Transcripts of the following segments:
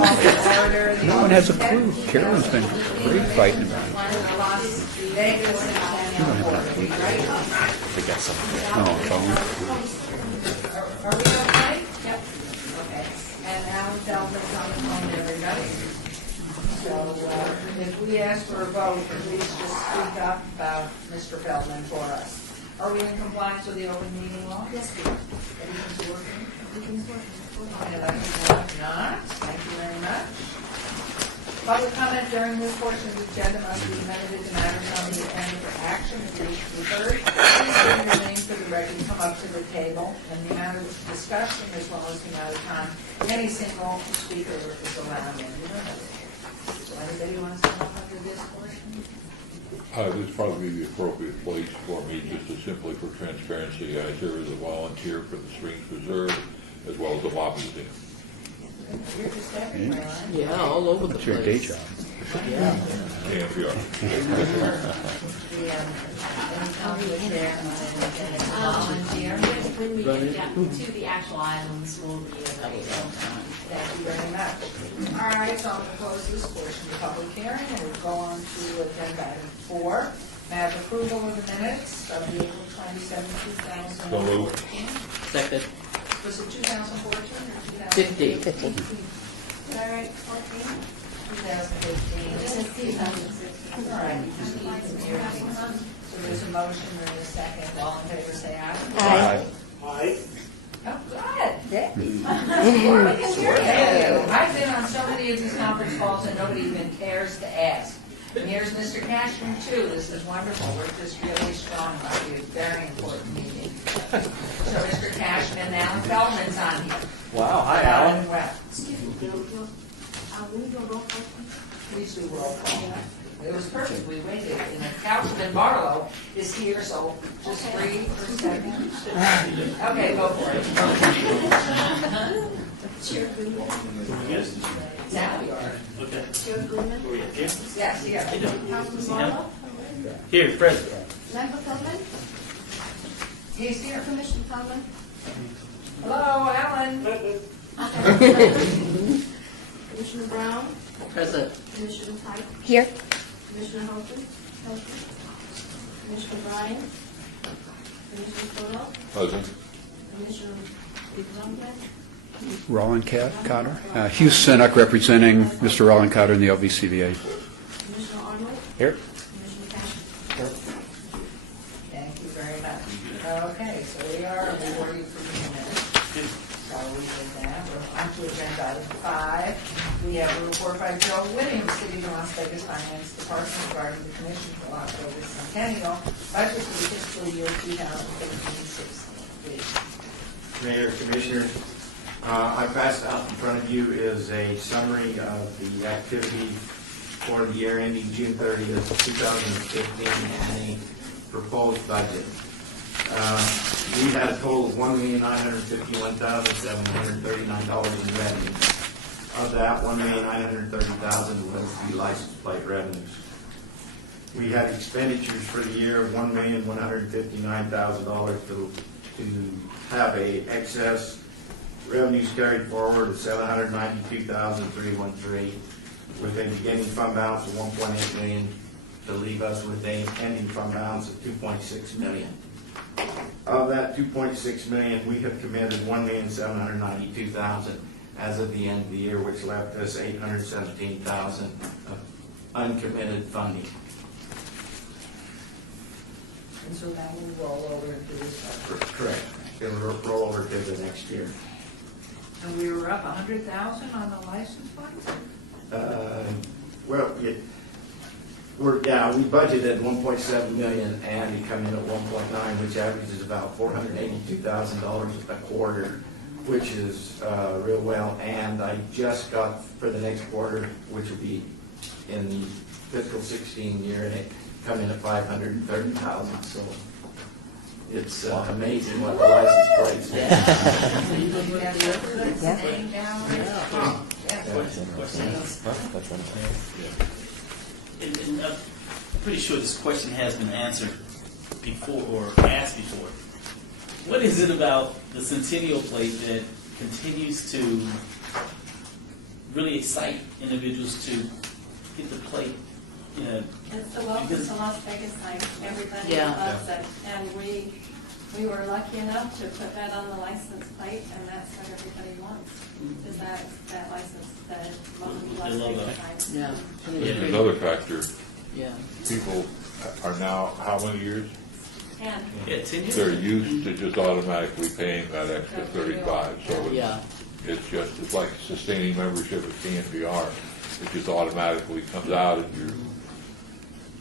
No one has a clue. Carolyn's been great fighting about it. They got something. No, phone. Are we okay? Yep. Okay. And Alan Feldman's on the phone, everybody. So if we ask for a vote, please just speak up about Mr. Feldman for us. Are we in compliance with the open meeting law? Yes, ma'am. Everything's working? Everything's working. And elections not. Thank you very much. Public comment during this portion of the agenda must be limited to matters on the agenda for action that wish to be heard. Please give your name for the record and come up to the table, and the amount of discussion as well as the amount of time any single speaker is allowed in. So anybody want to come up under this portion? This is probably the appropriate place for me, just to simply for transparency. I serve as a volunteer for the Springs Reserve as well as the lobby team. You're just everywhere, aren't you? Yeah, all over the It's place. your day job. Yeah. And we are. Any conflict there? Volunteer? When we get down to the actual items, we'll be available. Thank you very much. All right, so I'm going to close this portion of the public hearing, and we'll go on to agenda item 4. May I have approval of the minutes of the April 27, 2014? Second. Was it 2014 or 15. 2015? Is that right, 14? 2015. All right. So there's a motion and a second. All in favor, say aye. Aye. Aye. Oh, good. Yeah. I can hear you. I've been on so many of these conference calls and nobody even cares to ask. And here's Mr. Cashman too. This is wonderful. We're just really strong. It must be a very important meeting. So Mr. Cashman, Alan Feldman's on here. Wow. Hi, Alan. Well, Excuse me, Bill. Will we do a roll call? please do roll call. It was perfect. We waited. And Councilman Barlow is here, so just breathe for a second. Okay, go for it. Chair Goodman. Yes. Now you are. Okay. Chair Goodman. Where are you at? Here? Yes, here. Councilman Marlowe. Here, present. Member Feldman. He's here. Commissioner Feldman. Hello, Alan. Commissioner Brown. Present. Commissioner Pike. Here. Commissioner Holton. Commissioner Bryan. Commissioner Coyle. Present. Commissioner Blumberg. Roland Cotter. Hugh Sinek representing Mr. Roland Cotter in the LVCVA. Commissioner Arnold. Here. Commissioner Cashman. Thank you very much. Okay, so we are rewarding for the minutes. So we did that. We're on to agenda item 5. We have a report by Joe Williams, City of Las Vegas Finance Department regarding the Commission for Las Vegas Centennial budget for the fiscal year 2015-16. Please. Mayor, Commissioners, I passed out in front of you is a summary of the activity for the year ending June 30th, 2015, and a proposed budget. We had a total of $1,951,739 in revenue. Of that, $1,930,000 was the license plate revenues. We had expenditures for the year of $1,159,000 to have a excess revenues carried forward of $792,313 with a beginning fund balance of $1.8 million to leave us with a ending fund balance of $2.6 million. Of that $2.6 million, we have committed $1,792,000 as of the end of the year, which left us $817,000 of uncommitted funding. And so that will roll over into this budget. Correct. It'll roll over to the next year. And we were up 100,000 on the license fund? Well, we budgeted $1.7 million and we come in at 1.9, which averages about $482,000 a quarter, which is real well. And I just got for the next quarter, which will be in the fiscal 16 year, and it come in at $530,000. So it's amazing what the license plates do. And I'm pretty sure this question has been answered before or asked before. What is it about the Centennial plate that continues to really excite individuals to get the plate, you know, It's the welcome to Las Vegas night. Everybody Yeah. loves it. And we were lucky enough to put that on the license plate, and that's what everybody wants. Is that license, that welcome to Las They love Vegas that. night. Yeah. And another factor, Yeah. people are now, how many years? And yeah, 10 years. They're used to just automatically paying that extra 35, so Yeah. it's like sustaining membership at CNBR. It just automatically comes out and you're,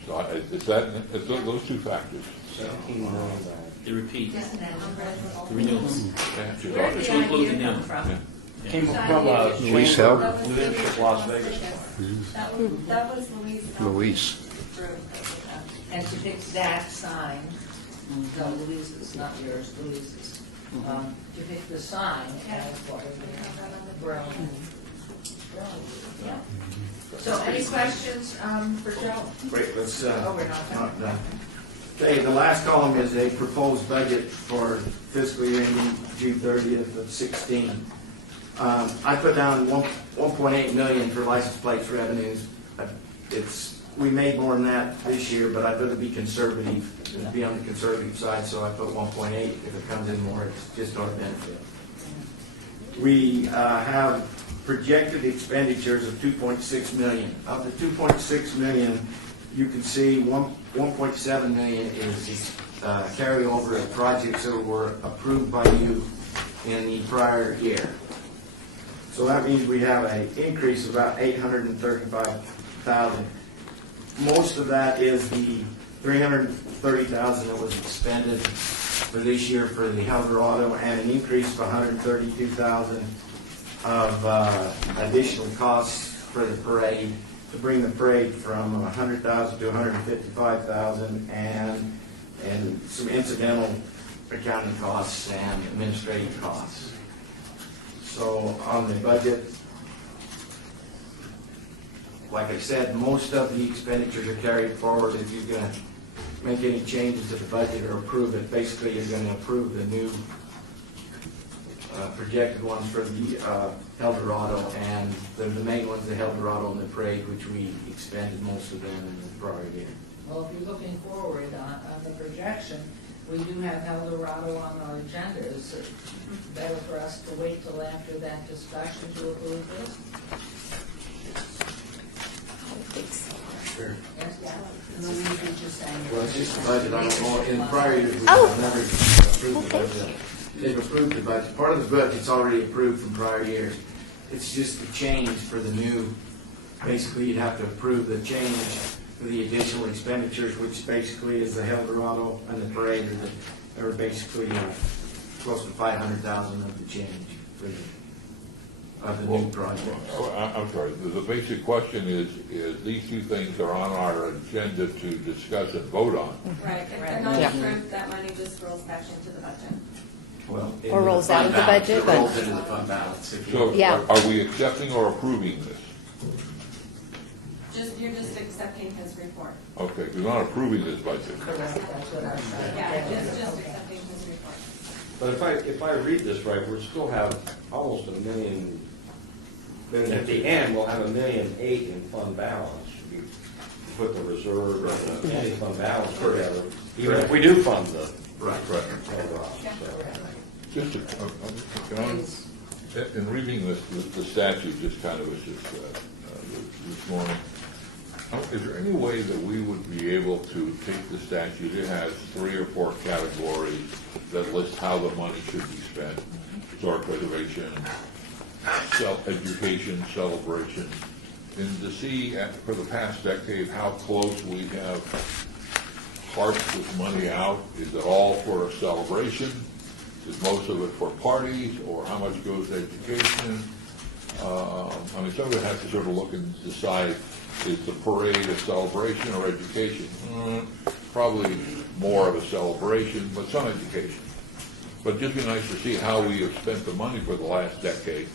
so it's those two factors. They repeat. Isn't that number? The renewals. Yeah, just Where did Which the will include idea the come new. from? Yeah. Came the from idea- Luis Held? that was Leadership Las Vegas. That was Louise. Luis. And to pick that sign, no, Louise's, not yours, Louise's, to pick the sign as what the brown. Yeah. So any questions for Joe? Wait, let's, Oh, we're not done. Okay, the last column is a proposed budget for fiscal year ending June 30th of 16. I put down 1.8 million for license plates revenues. We made more than that this year, but I thought it'd be conservative, it'd be on the conservative side, so I put 1.8. If it comes in more, it's just our benefit. We have projected expenditures of 2.6 million. Of the 2.6 million, you can see 1.7 million is carryover of projects that were approved by you in the prior year. So that means we have an increase of about 835,000. Most of that is the 330,000 that was expended for this year for the Eldorado, and an increase of 132,000 of additional costs for the parade, to bring the parade from 100,000 to 155,000, and some incidental accounting costs and administrative costs. So on the budget, like I said, most of the expenditures are carried forward. If you're going to make any changes to the budget or approve it, basically you're going to approve the new projected ones for the Eldorado, and the main ones, the Eldorado and the parade, which we expended most of them in the prior year. Well, if you're looking forward on the projection, we do have Eldorado on our agenda. Is it better for us to wait till after that discussion to approve this? Sure. Yes, yeah. Louise was just saying. Well, it's just the budget, I don't know, in prior years, we've never approved the budget. They've approved the budget, part of the budget's already approved from prior years. It's just the change for the new, basically you'd have to approve the change for the additional expenditures, which basically is the Eldorado and the parade, are basically close to 500,000 of the change for of the new project. I'm sorry, the basic question is these two things are on our agenda to discuss and vote on. Right, if they're not approved, that money just rolls back into the budget. Well, Or into the rolls fund out of the balance. budget, It but- rolls into the fund balance. If you- So Yeah. are we accepting or approving this? You're just accepting his report. Okay, we're not approving this budget. Correct, that's what I was saying. Yeah, just accepting his report. But if I read this right, we'll still have almost $1 million. Then at the end, we'll have $1.8 million in fund balance. You put the reserve and the ending fund balance together, even if we do fund the. Right. Just in reading the statute, just kind of was just this morning, is there any way that we would be able to take the statute? It has 3 or 4 categories that list how the money should be spent: historic preservation, education, celebration, and to see for the past decade how close we have parsed this money out. Is it all for a celebration? Is most of it for parties, or how much goes to education? I mean, some of it has to sort of look and decide, is the parade a celebration or education? Probably more of a celebration, but some education. But it'd just be nice to see how we have spent the money for the last decade.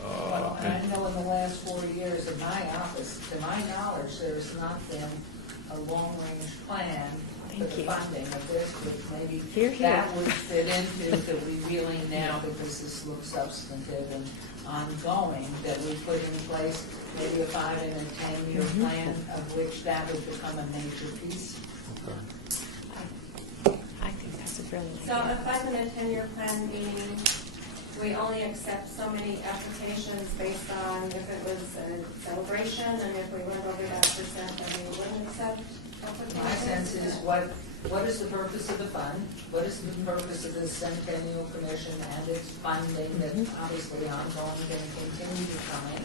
Well, I know in the last 4 years in my office, to my knowledge, there's not been a long-range plan for the you. funding of this, which maybe Hear, hear. that would fit into the revealing now, because this looks substantive and ongoing, that we put in place maybe a 5 and a 10-year plan, of which that would become a major piece. I think that's a brilliant So idea. a 5 and a 10-year plan meaning we only accept so many applications based on if it was a celebration, and if we went over that percent, then we wouldn't accept applications? My sense is, what is the purpose of the fund? What is the purpose of the Centennial Commission and its funding that's obviously ongoing and continue to come in?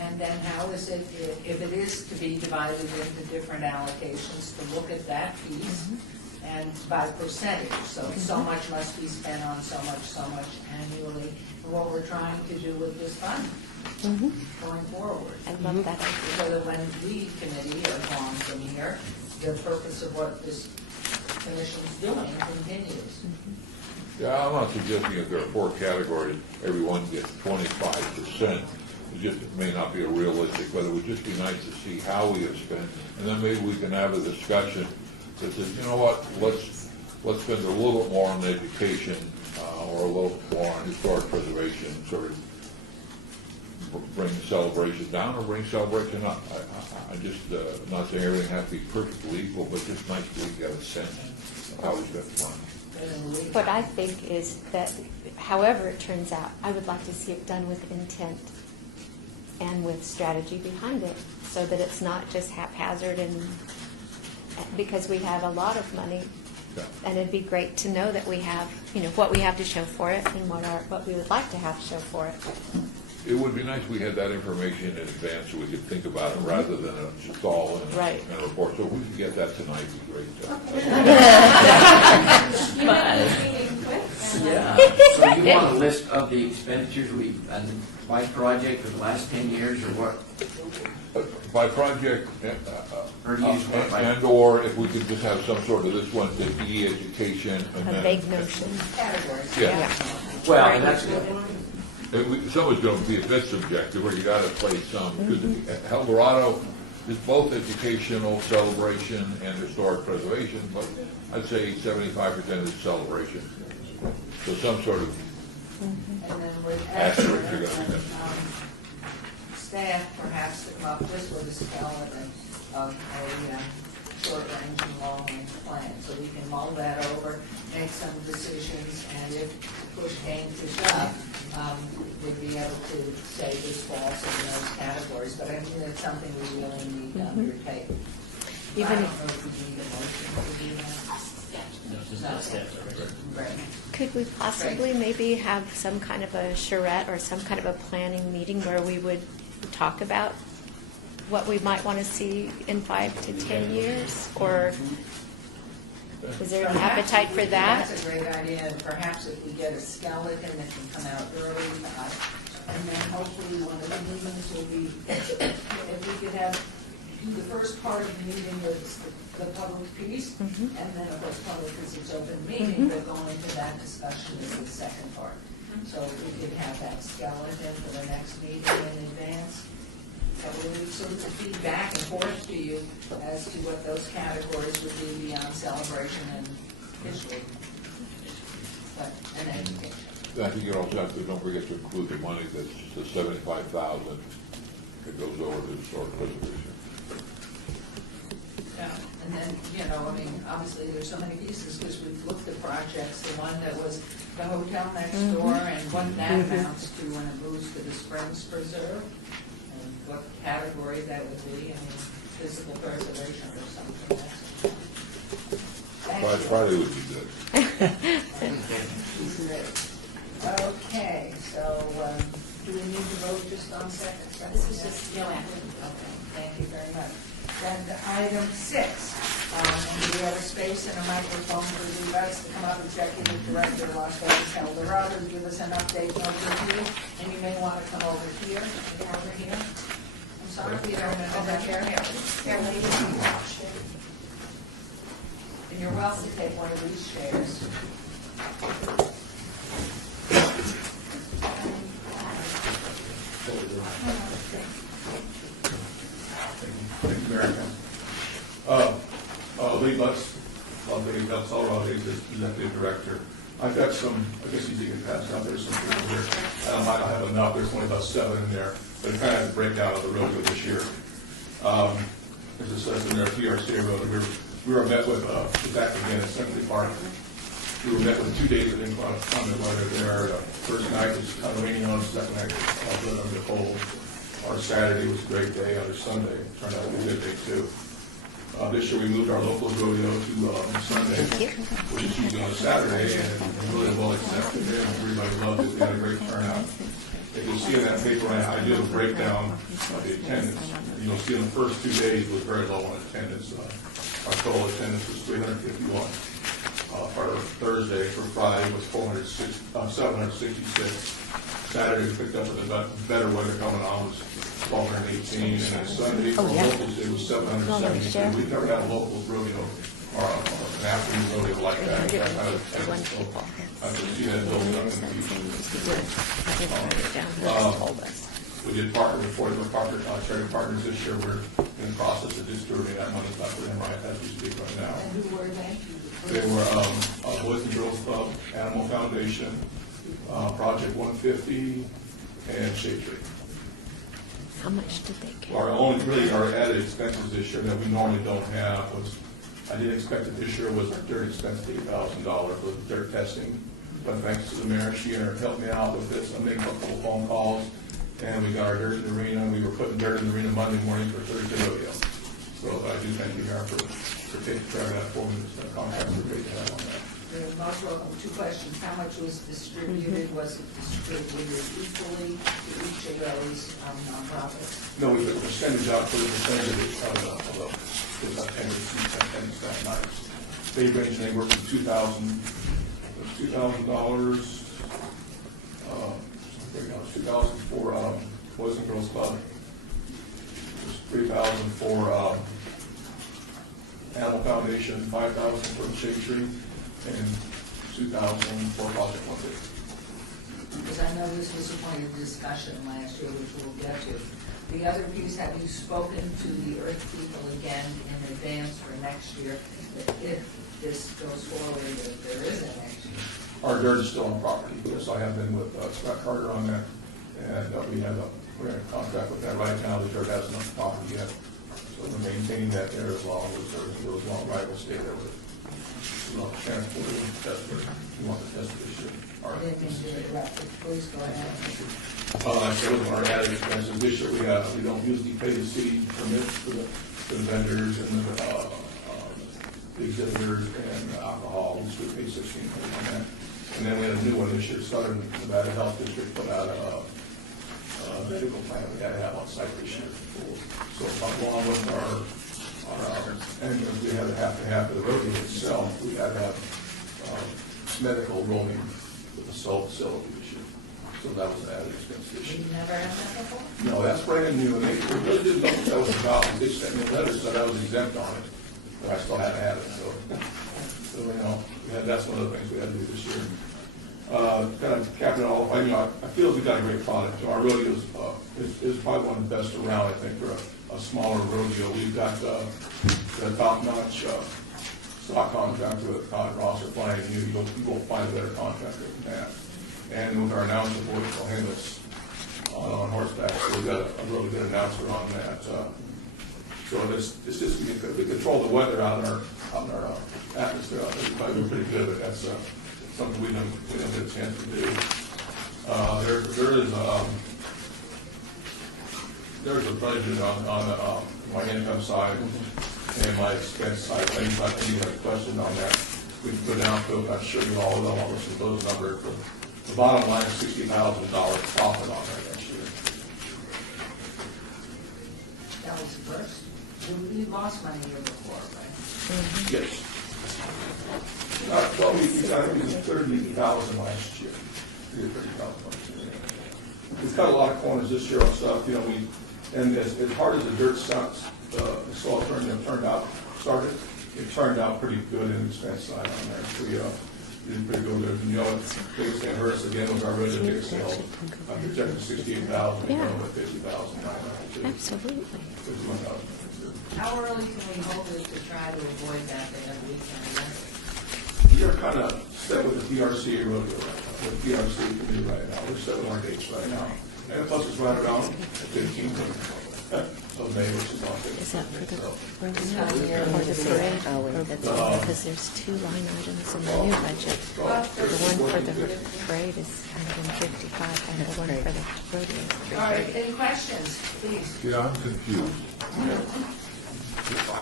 And then how is it, if it is to be divided into different allocations, to look at that piece and by percentage, so much must be spent on so much annually, and what we're trying to do with this fund going forward. I love that idea. So that when we committee are gone from here, the purpose of what this commission's doing continues. Yeah, I'm not suggesting if there are 4 categories, everyone gets 25%. It just may not be a realistic, but it would just be nice to see how we have spent, and then maybe we can have a discussion that says, you know what, let's spend a little bit more on education, or a little more on historic preservation, sort of bring celebration down or bring celebration up. I just, not saying everything has to be perfectly equal, but just nice to get a sense of how we spend the money. What I think is that, however it turns out, I would like to see it done with intent and with strategy behind it, so that it's not just haphazard, and because we have a lot of money, Yeah. and it'd be great to know that we have, what we have to show for it, and what we would like to have to show for it. It would be nice if we had that information in advance so we could think about it rather than a stall and Right. a report. So if we could get that tonight, it'd be great. You have this meeting quick, and Yeah. So you want a list of the expenditures we've done by project for the last 10 years, or what? By project, Or do you just want by- and/or if we could just have some sort of, this one, the e-education, and A then... vague notion. Categories. Yeah. Well, and that's, Some is going to be a bit subjective, where you got to play some, because Eldorado is both educational, celebration, and historic preservation, but I'd say 75% is celebration. So some sort of And then with asterisk you're excellent, going to staff perhaps to come up with a skeleton of a short-range and long-range plan, so we can mull that over, make some decisions, and if push came to shove, we'd be able to say this falls in those categories, but I think that's something we really need to undertake. I Even don't if- know if we need a motion to do that. No, just not staff director. Right. Could we possibly maybe have some kind of a charrette or some kind of a planning meeting where we would talk about what we might want to see in 5 to 10 years? Or is there an appetite for that? That's a great idea, and perhaps if we get a skeleton that can come out early, and then hopefully one of the meetings will be, if we could have, do the first part of the meeting with the public piece, and then of course public, because it's open meeting, but going into that discussion is the second part. So if we could have that skeleton for the next meeting in advance, that we would sort of feed back and forth to you as to what those categories would be beyond celebration and history. But, and education. I think you also have to, don't forget to include the money that's the 75,000 that goes over to historic preservation. Yeah, and then, obviously there's so many pieces, because we've looked at projects, the one that was the hotel next door, and what that amounts to when it moves to the Springs Preserve, and what category that would be, physical preservation or something. Thank you. Friday would be good. Okay, so, do we need to vote just on second? This is just no action. Okay, thank you very much. Then item 6, and we have a space and a microphone for the West to come up, Executive Director of Las Vegas Eldorado, to give us an update overview, and you may want to come over here, over here. I'm sorry if you don't know over here. And you're welcome to take one of these chairs. Thank you, America. Lee Butts, there's only about 7 in there, but it kind of had a breakdown of the rodeo this year. As it says in there, PRC rodeo, we were met with, back again at Centennial Park. We were met with 2 days of inclement weather there. The first night was kind of raining on us, second night was a little bit cold. Our Saturday was a great day, our Sunday turned out to be a good day too. This year we moved our local rodeo to Sunday, which is usually on a Saturday, and really well accepted there, and everybody loved it. We had a great turnout. If you see in that paper, I did a breakdown of the attendance. You'll see in the first 2 days was very low on attendance. Our total attendance was 351. For Thursday, for Friday was 766. Saturday we picked up with the better weather coming on, was 1,218, and then Sunday for locals it was 772. We've never had a locals rodeo or an afternoon rodeo like that. That kind of attendance. So I can see that building up in the future. We did partner with 40 charity partners this year. We're in the process of distributing that money back to them right as we speak right now. And who were they? They were Boys and Girls Club, Animal Foundation, Project 150, and Shade Tree. How much did they get? Our added expenses this year that we normally don't have was, I didn't expect it this year, was our dirt expense, $8,000 with dirt testing. But thanks to the mayor, she helped me out with this. I'm making a couple phone calls, and we got our dirt in the arena. We were putting dirt in the arena Monday morning for Thursday rodeo. So I do thank you, Mayor, for taking care of that for me. It's been a contract we're great to have on that. You're most welcome. 2 questions. How much was distributed? Was it distributed equally to each of those nonprofits? No, we took a percentage out for the percentage of the attendance that night. They range anywhere from $2,000 for Boys and Girls Club. It was $3,000 for Animal Foundation, $5,000 for the Shade Tree, and $2,000 for Project 150. Because I know this was a point of discussion last year, which we'll get to. The other piece, have you spoken to the Earth people again in advance for next year? If this goes forward, if there is a next year? Our dirt is still on property. Yes, I have been with Scott Carter on that, and we're in contract with that right now. The dirt hasn't on property yet, so we're maintaining that there as long as those long right will stay there with it. We want to transport it and test it. We want to test it this year. All right. Please go ahead. So with our added expenses this year, we don't usually pay the city permits for the vendors and the exhibitors and alcohol. We should pay $16 on that. And then we had a new one this year. Southern Nevada Health District put out a medical plan we had to have on site this year. So along with our ambulance, we had to have for the rodeo itself. We had to have medical roaming with the sole facility this year. So that was an added expense this year. You never had that before? No, that's brand new, and they really didn't know what that was about. They sent me a letter said I was exempt on it, but I still had to have it. So you know, that's one of the things we had to do this year. Kind of capping it all off, I feel we got a great product. Our rodeo is probably one of the best around, I think, for a smaller rodeo. We've got the top-notch stock contractor with Todd Ross or Flying U. You won't find a better contractor than that. And with our announcer, boy, Hillis, on horseback, so we've got a really good announcer on that. So it's just we control the weather out in our atmosphere. I think we're pretty good, but that's something we don't get a chance to do. There's a budget on my income side and my expense side. Things I think you have a question on that. We can go down to, I'm sure you all know what those numbers. The bottom line is $60,000 profit on that next year. That was the first. You lost money year before, right? Mm-hmm. Yes. Well, we got it was 30,000 last year. We did 30,000 last year. We've cut a lot of corners this year on stuff. You know, and as hard as the dirt sucks, the soil turned out pretty good in the expense side on there. So, we did pretty good there. And, you know, biggest thing hurt us again was our resident ticket sales. I projected 68,000, Yeah. but 50,000. Absolutely. 51,000. How early can we hope is to try to avoid that every weekend? We are kind of set with the PRC rodeo, what PRC can do right now. We're set with our dates right now. And plus it's right around 15th of May, which is not good. Is that for the road or the parade? Because there's two line items in the new budget. The one for the parade is 155, and the one for the rodeo is All right, 330. any questions, please? Yeah, I'm confused.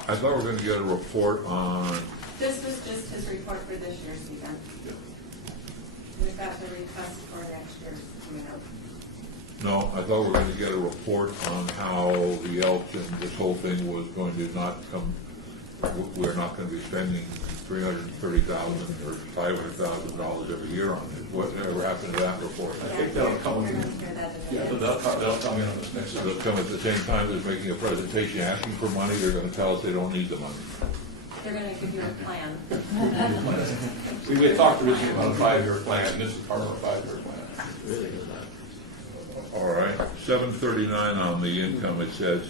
I thought we were gonna get a report on, This was just his report for this year's event. We've got the request for next year's coming up. no, I thought we were gonna get a report on how the Elks and this whole thing was going to not come, we're not gonna be spending $330,000 or $500,000 every year on it. Whatever happened to that report? I think they'll come You're in. going to hear that in a Yeah, minute. but they'll come in on this next. They'll come at the same time as making a presentation asking for money, they're gonna tell us they don't need the money. They're going to give you a plan. We had talked originally about a 5-year plan, and this is part of our 5-year plan. All right, 739 on the income, it says,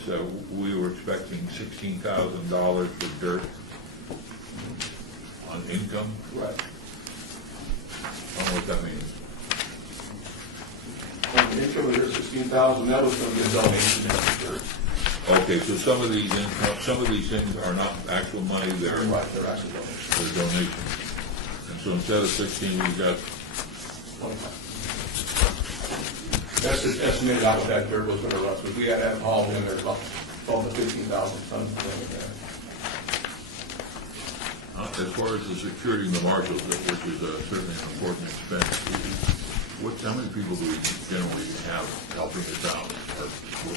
we were expecting $16,000 for dirt on income. Right. I don't know what that means. And the income of 16,000, that was going to be a donation to the church. Okay, so some of these things are not actual money, they're Right, they're actually donations. donations. And so instead of 16, we got, 25. That's just estimated out what that dirt was going to rust, but we had that hauled in there about 12 to 15,000 tons of thing in there. as far as the security and the marshals, which is certainly an important expense, how many people do we generally have helping us out, or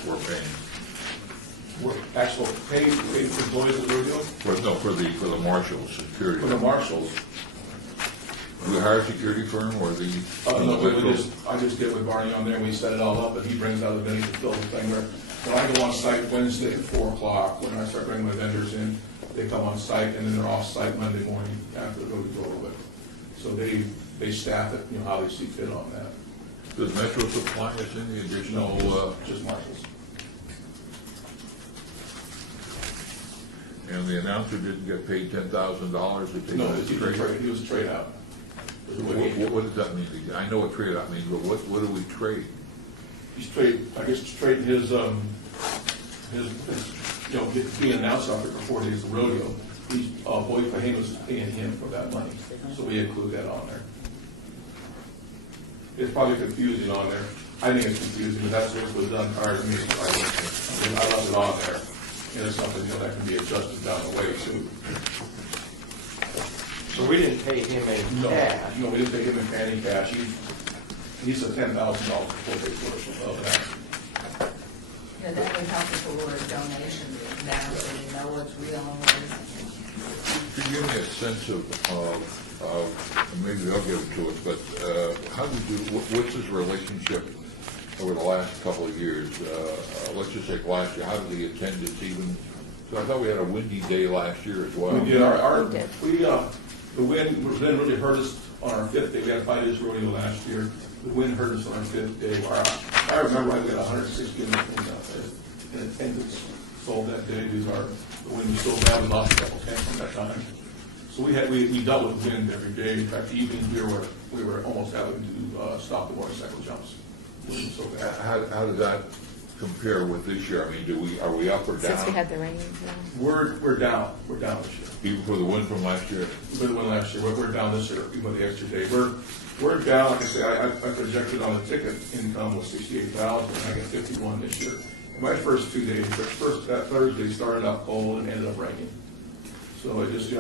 we're paying? We're actual paid employees that we're doing. For the marshals, security. For the marshals, We hire a security firm or the? no, I just get with Barney on there, and we set it all up, and he brings out the vendors to fill the thing there. When I go on site Wednesday at 4 o'clock, when I start bringing my vendors in, they come on site, and then they're off site Monday morning after the road's over with. So they staff it, how they see fit on that. Does Metro supply us any additional, Just marshals. and the announcer didn't get paid $10,000 if they No, got it's his either trade? trade, he was trade out. What does that mean? I know what trade out means, but what do we trade? He's trading his, being announced out there for 4 days of rodeo. He's, Boyd Fahemus is paying him for that money, so we include that on there. It's probably confusing on there. I think it's confusing, but that's what was done prior to me, so I left it on there. It's something, that can be adjusted down the way too. So we didn't pay him any cash. No, we didn't take him in any cash. He's a $10,000 full day portion of that. Yeah, that would help if we were a donation now, so you know what's real and what isn't. Could you give me a sense of maybe they'll give it to us, but how do you what's his relationship over the last couple of years? Let's just take last year. How did the attendance even? So I thought we had a windy day last year as well. We did the wind really hurt us on our 5th day. We had 5 days rodeo last year. The wind hurt us on our 5th day. I remember we had 160 in attendance sold that day because the wind was so bad we lost a couple tents from that time. So we dealt with wind every day. In fact, evenings we were almost having to stop the motorcycle jumps. Wind was so bad. How does that compare with this year? I mean, are we up or down? Since we had the rain. We're down. We're down this year. Even for the wind from last year? For the one last year, we're down this year, even with the extra day. We're down, like I say, I projected on the ticket income was 68,000, and I got 51 this year. My first 2 days, that Thursday started out cold and ended up raining. So it just,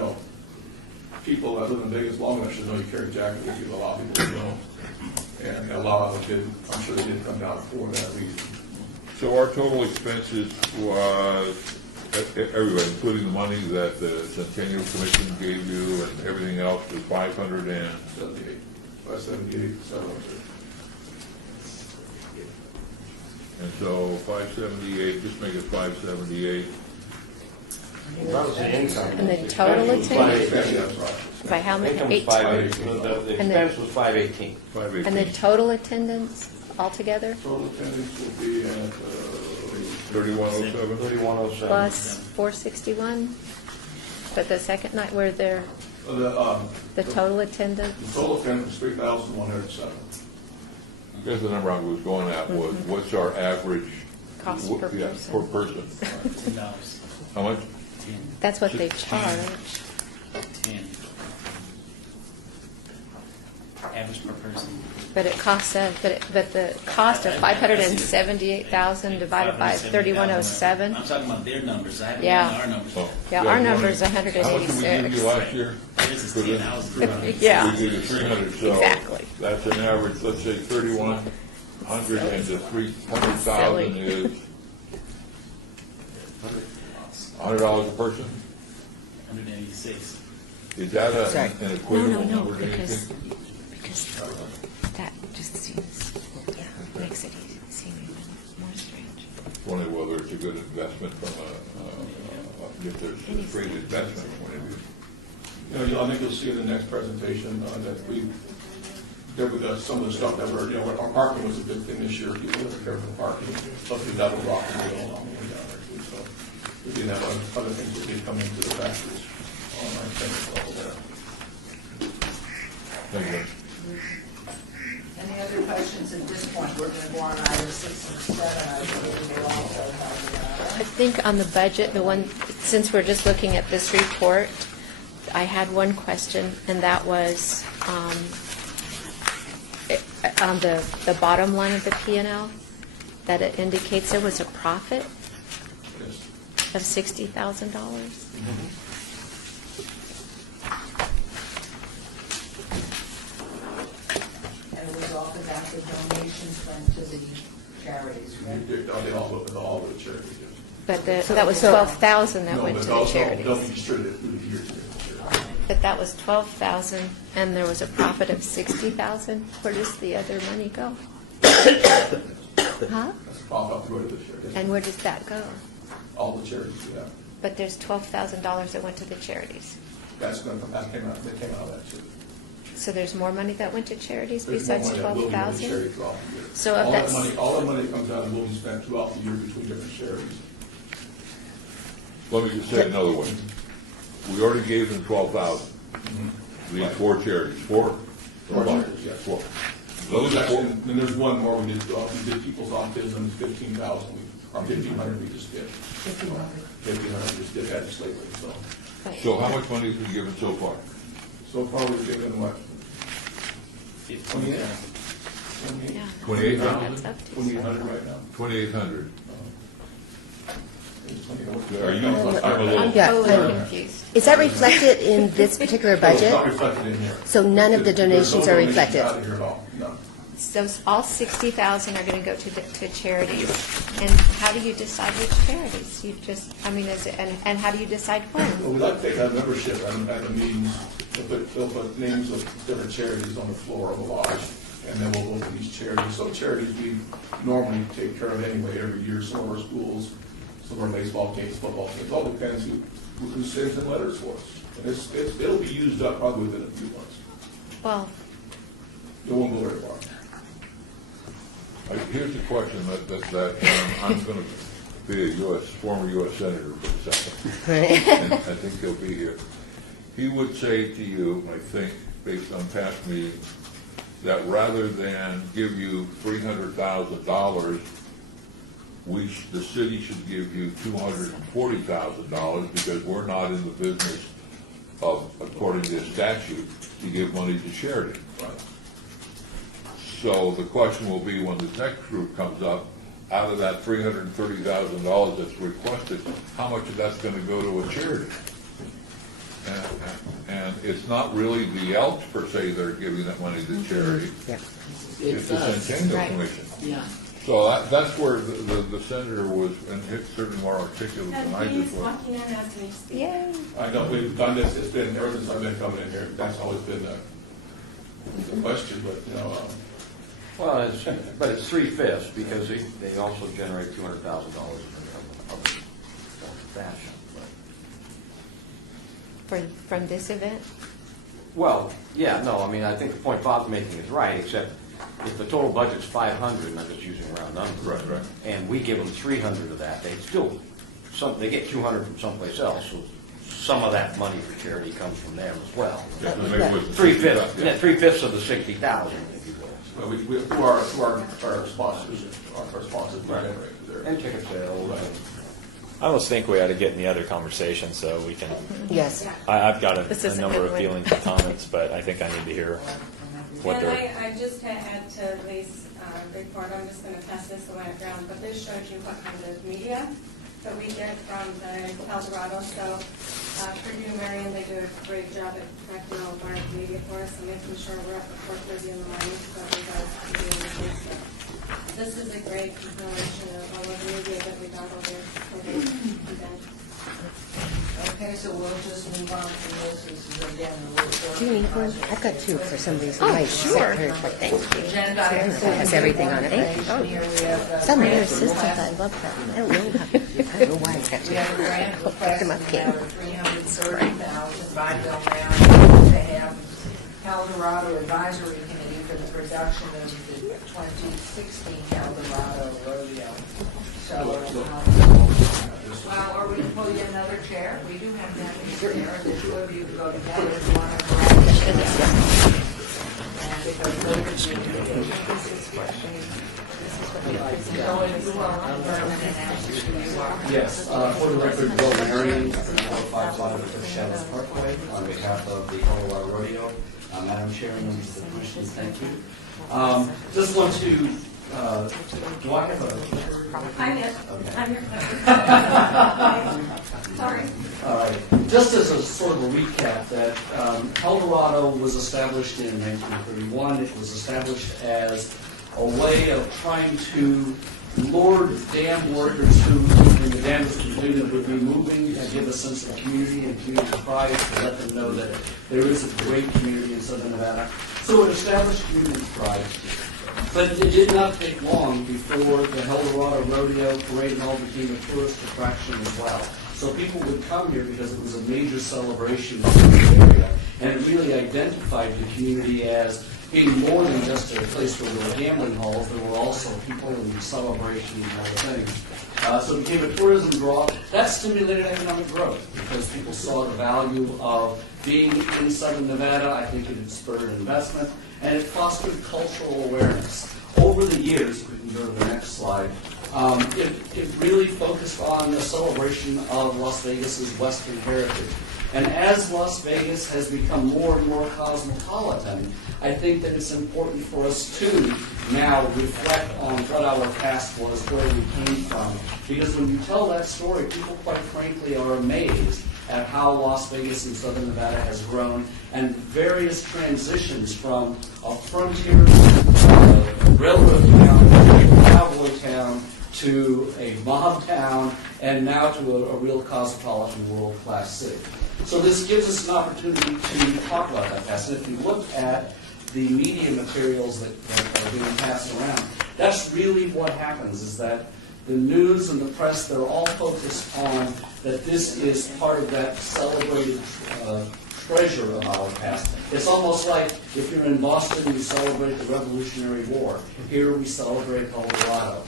people that live in Vegas long enough should know you carry a jacket with you. A lot of people don't. And a lot of them didn't. I'm sure they didn't come down for that reason. So our total expenses was, everybody, including the money that the Centennial Commission gave you and everything else, was 578. 702. And so 578, just make it 578. That was the income. And the total attendance? That's right. By how many? Income was 18? 518. The And the- expense was 518. 518. And the total attendance altogether Total attendance will be at 3107? 3107. plus 461? But the second night were there, the total attendance? the total attendance was 3,107. I guess the number I was going at was, what's our average? Cost per yeah, person. Per person. $10. How much? 10. That's what they charge. 10. Average per person. But it costs us, but the cost of 578,000 divided by 3107. I'm talking about their numbers. I haven't Yeah. done our numbers. Oh. Yeah, our you number's wanna- How much did we give 186. you last year? This is 10. I was running. Yeah. We gave you 300, so. Exactly. That's an average, let's say 3,100 and the 300,000 Silly. is $100 a person? 186. Is that Sorry. an No, equitable no, number to because anything? that just seems, yeah, makes it seem even more strange. Wondering whether it's a good investment from if there's a great investment point of view. I think you'll see in the next presentation that we got some of the stuff that we're, our parking was a big thing this year. People were careful with parking, plus we double rock and roll along the way down there too. So we did have other things that did come into the factories on our spending level there. Thank you. Any other questions at this point? We're going to go on item 6 and 7. I believe we'll also have I think on the budget, the one, since we're just looking at this report, I had one question, and that was on the bottom line of the P&L, that it indicates there was a profit Yes. of $60,000. And it was off the back of donations went to the charities, right? We did all the charities. Yes. But that was 12,000 that No, went but to the they'll charities. be distributed through the years. But that was 12,000, and there was a profit of 60,000. Where does the other money go? Huh? That's a profit up to go to the charities. And where does that go? All the charities, yeah. But there's $12,000 that went to the charities. That came out of that too. So there's more money that went to charities There's more besides money that will be on the 12,000? charity throughout the year. So if that's- All that money comes out and will be spent throughout the year between different charities. Let me just say it another way. We already gave them 12,000. We had 4 charities. 4? Four charities, yes. 4. Those Those actually, 4. and then there's one more we did people's autism, 15,000, or 1,500 we just did. 1,500 we just did legislatively, so. So how much money have we given so far? So far, we've given what? 15. Yeah. 28,000? That's up to 2,800 right now. 2,800. Are you, I'm a little, Yeah, Totally I'm confused. Is that reflected in this particular It's not budget? reflected in here. So none of the There's no donations are reflected? Out of here at all, no. So all 60,000 are going to go to charities. And how do you decide which charities? You just, I mean, is it, and how do you decide when? Well, we like to take that membership at the meetings, they'll put names of different charities on the floor of the lodge, and then we'll go to these charities. Some charities we normally take care of anyway every year, some of our schools, some of our baseball games, football games, it all depends who sends in letters for us. And it'll be used up probably within a few months. Well, It won't go very far. here's a question that I'm going to be a former U.S. Senator for a second. And I think he'll be here. He would say to you, I think, based on past meetings, that rather than give you $300,000, the city should give you $240,000 because we're not in the business of, according to statute, to give money to charity. Right. So the question will be when the next group comes up, out of that $330,000 that's requested, how much of that's going to go to a charity? And it's not really the Elks per se that are giving that money to charity. It's the Centennial Right. Commission. Yeah. So that's where the senator was, and it's certainly more articulate than I He's just was. walking in as we speak. yay. I know, we've done this, it's been, ever since I've been coming in here, that's always been the question, but, Well, but it's 3/5 because they also generate $200,000 in other fashion. From this event? Well, yeah, no, I mean, I think the point Bob's making is right, except if the total budget's 500, and I'm just using round numbers. Right. And we give them 300 of that, they get 200 from someplace else, so some of that money for charity comes from them as well. Yeah, maybe it was the 3/5, 60,000, yeah. 3/5 of the 60,000, if you will. Well, we, through our sponsors, our sponsors, we generate there. And ticket sales. Right. I almost think we ought to get in the other conversation so we can. Yes. I've got This a is a number good of one. feelings and comments, but I think I need to hear what And they're. I just to add to Lee's report, I'm just going to pass this around, but this shows you what kind of media that we get from the El Dorado. So Purdue and Marion, they do a great job at collecting all of our media for us and making sure we're up at 4:30 in the morning so we guys can be in the news. So this is a great compilation of all of the media that we got over for the event. Okay, so we'll just move on from this. This is again a little. Do you need one? I've got two for some reason. Oh, My sure. secretary report. Thank you. Agenda item It has everything on it. seven. Here we have, Some of your grant assistants, I request. love that. I don't know how, I don't know why I got We have a grant to. request Pick them in up, the Kim. amount of $330,000 by Bill Marion to have El Dorado Advisory Committee for the production of the 2016 El Dorado Rodeo. So, well, are we going to pull you another chair? We do have that chair. The two of you go together if you want to grab the chair. And because those of you so if you are on permanent access, you are. Yes, for the record, Bill Marion, 455 Shadows Parkway, on behalf of the Colorado Rodeo. Madam Chairman, members of the Commission, thank you. Just want to, do I have a? I'm it. Okay. I'm your Sorry. All right. Just as a sort of a recap, that El Dorado was established in 1931. It was established as a way of trying to lure dam workers who, when the dam was completed, would be moving and give a sense of community and community pride to let them know that there is a great community in Southern Nevada. So it established community pride. But it did not take long before the El Dorado Rodeo Parade and all became a tourist attraction as well. So people would come here because it was a major celebration in the area, and it really identified the community as being more than just a place where there were gambling halls. There were also people and celebration and other things. So it became a tourism draw. That stimulated economic growth because people saw the value of being in Southern Nevada. I think it spurred investment, and it fostered cultural awareness. Over the years, if we can go to the next slide, it really focused on the celebration of Las Vegas's Western heritage. And as Las Vegas has become more and more cosmopolitan, I think that it's important for us to now reflect on what our past was, where we came from. Because when you tell that story, people quite frankly are amazed at how Las Vegas and Southern Nevada has grown, and various transitions from a frontier railroad town, to a cowboy town, to a mob town, and now to a real cosmopolitan world-class city. So this gives us an opportunity to talk about that past. And if you look at the media materials that are being passed around, that's really what happens, is that the news and the press, they're all focused on that this is part of that celebrated treasure of our past. It's almost like if you're in Boston, you celebrate the Revolutionary War. Here we celebrate El Dorado.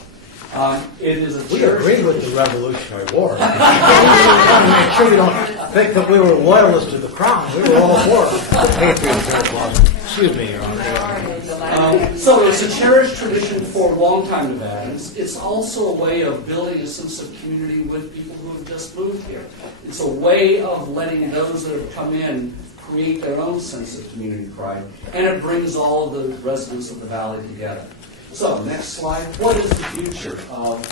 It is a We cherished agree with the Revolutionary War. We want to make sure you don't think that we were loyalists to the crown. We were all for the patriots laws. Excuse me, Your Honor. So it's a cherished tradition for longtime Nevadans. It's also a way of building a sense of community with people who have just moved here. It's a way of letting those that have come in create their own sense of community pride, and it brings all of the residents of the valley together. So, next slide. What is the future of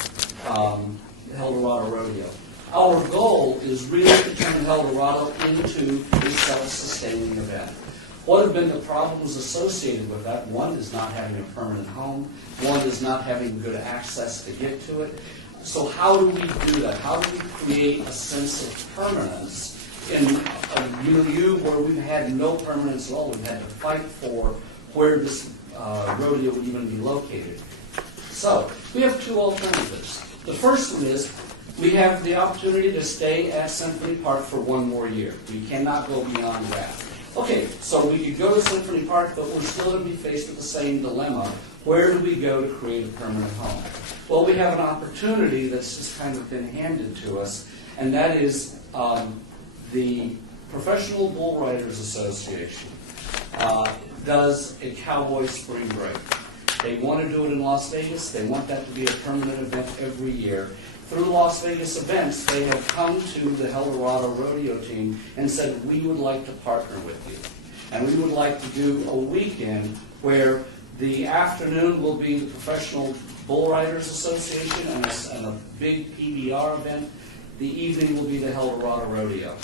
El Dorado Rodeo? Our goal is really to turn El Dorado into a self-sustaining event. What have been the problems associated with that? One is not having a permanent home. One is not having good access to get to it. So how do we do that? How do we create a sense of permanence in a milieu where we've had no permanence at all? We've had to fight for where this rodeo would even be located. So we have two alternatives. The first one is we have the opportunity to stay at Symphony Park for one more year. We cannot go beyond that. Okay, so we could go to Symphony Park, but we're still going to be faced with the same dilemma. Where do we go to create a permanent home? Well, we have an opportunity that's just kind of been handed to us, and that is the Professional Bull Riders Association does a cowboy spring break. They want to do it in Las Vegas. They want that to be a permanent event every year. Through Las Vegas events, they have come to the El Dorado Rodeo team and said, we would like to partner with you. And we would like to do a weekend where the afternoon will be the Professional Bull Riders Association and a big PBR event. The evening will be the El Dorado Rodeo.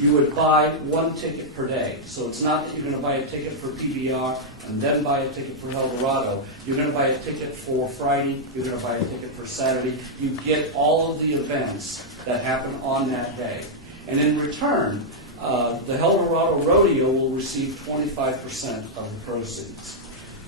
You would buy one ticket per day. So it's not that you're going to buy a ticket for PBR and then buy a ticket for El Dorado. You're going to buy a ticket for Friday. You're going to buy a ticket for Saturday. You get all of the events that happen on that day. And in return, the El Dorado Rodeo will receive 25% of the proceeds.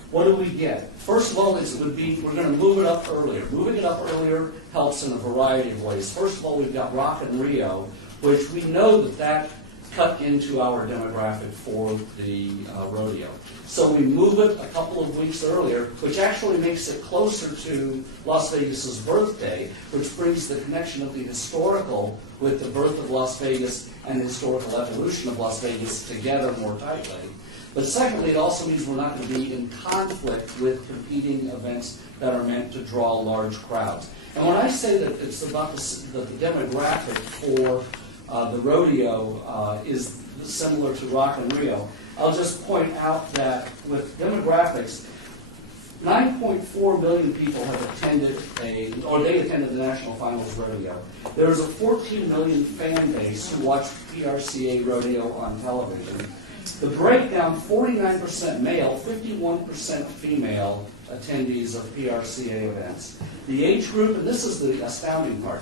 What do we get? First of all, we're going to move it up earlier. Moving it up earlier helps in a variety of ways. First of all, we've got Rock in Rio, which we know that cut into our demographic for the rodeo. So we move it a couple of weeks earlier, which actually makes it closer to Las Vegas's birthday, which brings the connection of the historical with the birth of Las Vegas and the historical evolution of Las Vegas together more tightly. But secondly, it also means we're not going to be in conflict with competing events that are meant to draw large crowds. And when I say that it's about the demographic for the rodeo is similar to Rock in Rio, I'll just point out that with demographics, 9.4 million people have attended they attended the National Finals Rodeo. There's a 14 million fan base who watch PRCA Rodeo on television. The breakdown, 49% male, 51% female attendees of PRCA events. The age group, and this is the astounding part,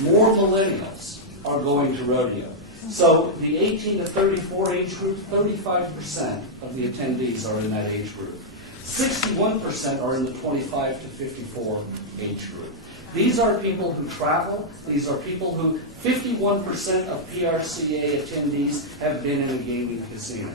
more millennials are going to rodeo. So the 18 to 34 age group, 35% of the attendees are in that age group. 61% are in the 25 to 54 age group. These are people who travel. These are people who 51% of PRCA attendees have been in a gaming casino.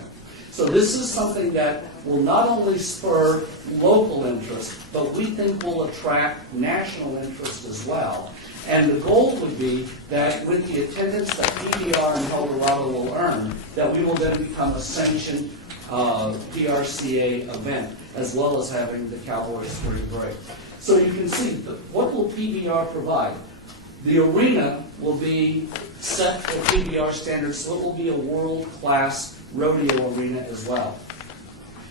So this is something that will not only spur local interest, but we think will attract national interest as well. And the goal would be that with the attendance that PBR and El Dorado will earn, that we will then become a sanctioned PRCA event, as well as having the Cowboy Spring Break. So you can see, what will PBR provide? The arena will be set for PBR standards, so it will be a world-class rodeo arena as well.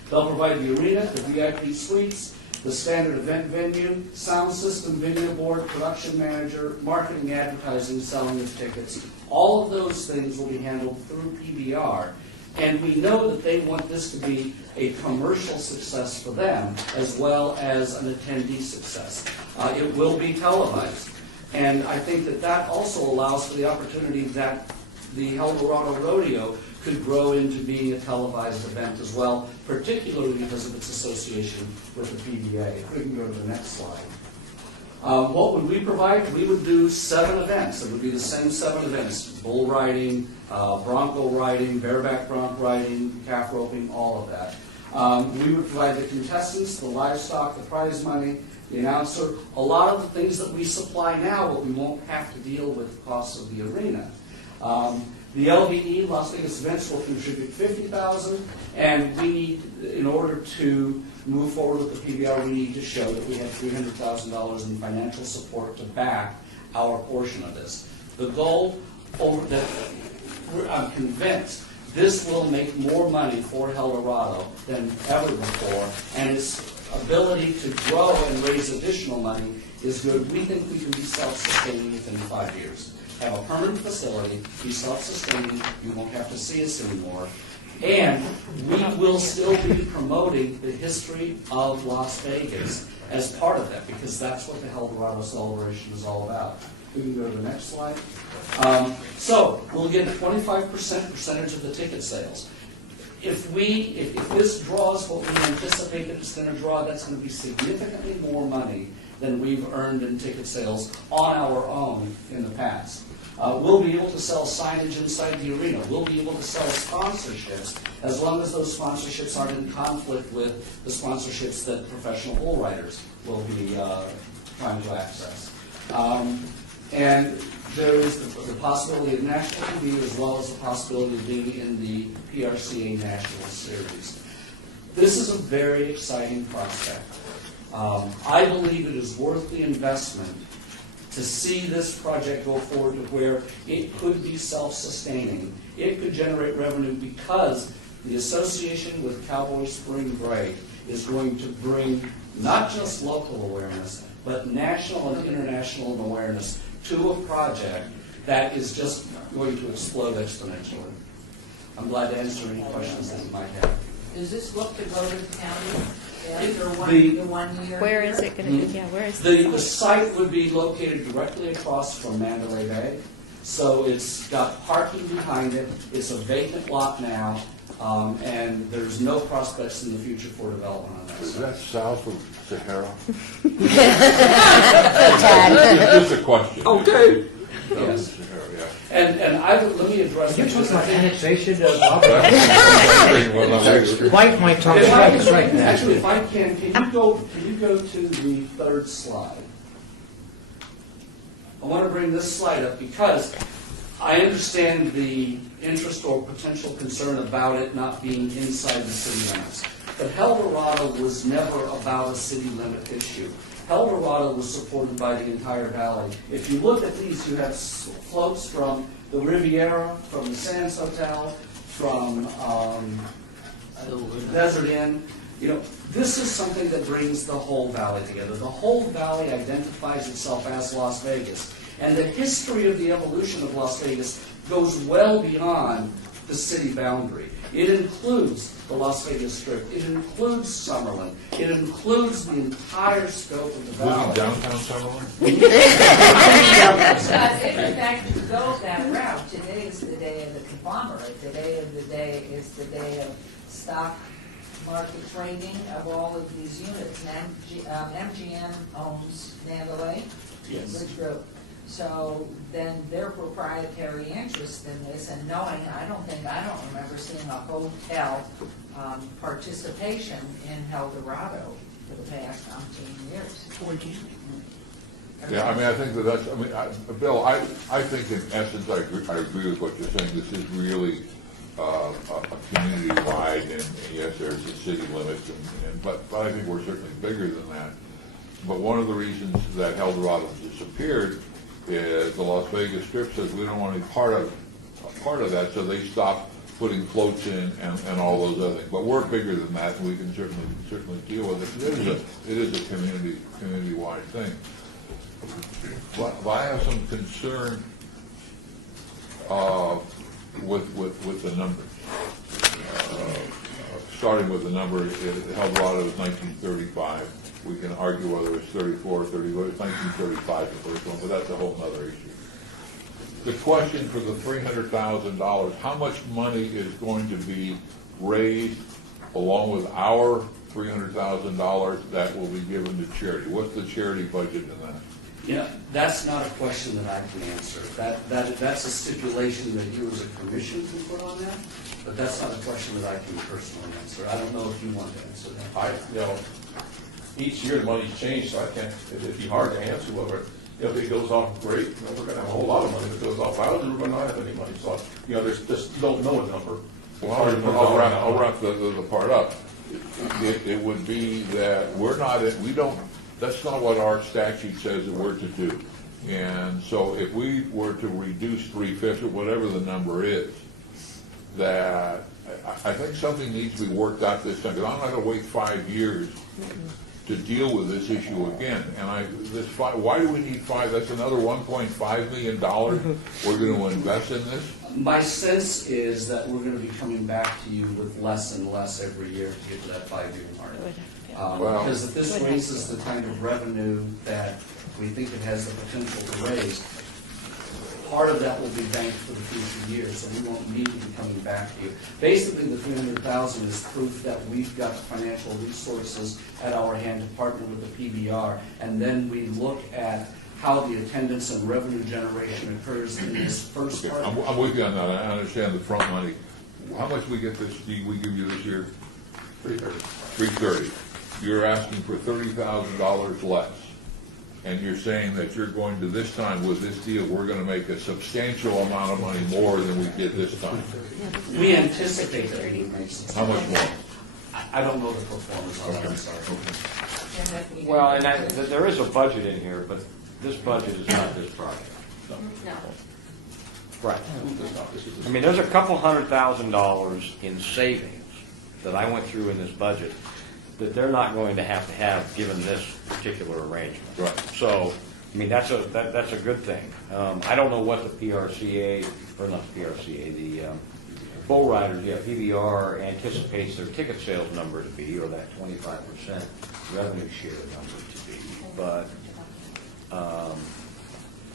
They'll provide the arena, the VIP suites, the standard event venue, sound system, video board, production manager, marketing, advertising, selling of tickets. All of those things will be handled through PBR. And we know that they want this to be a commercial success for them, as well as an attendee success. It will be televised. And I think that that also allows for the opportunity that the El Dorado Rodeo could grow into being a televised event as well, particularly because of its association with the PBA. If we can go to the next slide. What would we provide? We would do 7 events. It would be the same 7 events: bull riding, bronco riding, bareback bronc riding, calf roping, all of that. We would provide the contestants, the livestock, the prize money, the announcer, a lot of the things that we supply now, but we won't have to deal with the costs of the arena. The LVE, Las Vegas Events, will contribute $50,000, and we need, in order to move forward with the PBR, we need to show that we have $300,000 in financial support to back our portion of this. The goal, I'm convinced, this will make more money for El Dorado than ever before, and its ability to grow and raise additional money is good. We think we can be self-sustaining within 5 years. Have a permanent facility, be self-sustaining, you won't have to see us anymore, and we will still be promoting the history of Las Vegas as part of that, because that's what the El Dorado celebration is all about. We can go to the next slide. So we'll get a 25% percentage of the ticket sales. If this draws what we anticipate that it's going to draw, that's going to be significantly more money than we've earned in ticket sales on our own in the past. We'll be able to sell signage inside the arena. We'll be able to sell sponsorships, as long as those sponsorships aren't in conflict with the sponsorships that professional bull riders will be trying to access. And there is the possibility of national TV, as well as the possibility of being in the PRCA National Series. This is a very exciting prospect. I believe it is worth the investment to see this project go forward to where it could be self-sustaining. It could generate revenue because the association with Cowboy Spring Break is going to bring not just local awareness, but national and international awareness to a project that is just going to explode exponentially. I'm glad to answer any questions that you might have. Does this look to go to the county after The- 1 year? Where here? is it going to be? Yeah, where is The site would be located directly across from Mandalay Bay. So it's got parking behind it. It's a vacant lot now, and there's no prospects in the future for development on that Is site. that south of Sahara? Tad. Just a question. Okay. Yes. Sahara, yeah. And I would, let me address You that. talking about annexation of Well, Bite my tongue If I- straight now. Actually, if I can you go to the third slide? I want to bring this slide up because I understand the interest or potential concern about it not being inside the city limits. But Eldorado was never about a city limit issue. Eldorado was supported by the entire valley. If you look at these, you have floats from the Riviera, from the Sands Hotel, from Desert Inn. You know, this is something that brings the whole valley together. The whole valley identifies itself as Las Vegas. And the history of the evolution of Las Vegas goes well beyond the city boundary. It includes the Las Vegas Strip. It includes Summerlin. It includes the entire scope of the Living valley. downtown Summerlin? In fact, to go that route, today is the day of the conglomerate. Today of the day is the day of stock market trading of all of these units. And MGM owns Mandalay Yes. Ridge Group. So then their proprietary interest in this, and knowing, I don't remember seeing a hotel participation in Eldorado for the past 19 years. Yeah, I mean, I think that's, Bill, I think in essence, I agree with what you're saying. This is really a community-wide, and yes, there's the city limits, but I think we're certainly bigger than that. But one of the reasons that Eldorado disappeared is the Las Vegas Strip says we don't want any part of that, so they stopped putting floats in and all those other things. But we're bigger than that, and we can certainly deal with it. It is a community-wide thing. But I have some concern with the numbers. Starting with the number, Eldorado is 1935. We can argue whether it's 34 or 34. It's 1935 the first one, but that's a whole other issue. The question for the $300,000, how much money is going to be raised along with our $300,000 that will be given to charity? What's the charity budget in that? You know, that's not a question that I can answer. That's a stipulation that you as a commission can put on that, but that's not a question that I can personally answer. I don't know if you want to answer that. Each year the money's changed, so I can't, it'd be hard to answer whether, if it goes off, great, we're gonna have a whole lot of money. If it goes off, I don't think we're gonna have any money, so, there's just, you don't know a number. Well, I'll wrap the part up. It would be that that's not what our statute says that we're to do. And so if we were to reduce 3/5 or whatever the number is, that I think something needs to be worked out this time, because I'm not going to wait 5 years to deal with this issue again. And why do we need 5? That's another $1.5 million we're going to invest in this. My sense is that we're going to be coming back to you with less and less every year to get to that 5-year mark. Because if this raises the kind of revenue that we think it has the potential to raise, part of that will be banked for the future years, so we won't need to be coming back to you. Basically, the $300,000 is proof that we've got the financial resources at our hand to partner with the PBR, and then we look at how the attendance and revenue generation occurs in this first part. I'm with you on that. I understand the front money. How much we get this? We give you this year? $330. You're asking for $30,000 less. And you're saying that you're going to, this time with this deal, we're going to make a substantial amount of money more than we did this time. We anticipate that we make some. How much more? I don't know the performance on that, I'm sorry. And if we- Well, and there is a budget in here, but this budget is not this project. No. Right. It's not, this is- I mean, there's a couple $100,000 in savings that I went through in this budget that they're not going to have given this particular arrangement. Right. So, I mean, that's a good thing. I don't know what the PRCA, or not the PRCA, the Bull Riders, PBR anticipates their ticket sales number to be, or that 25% revenue share number to be. But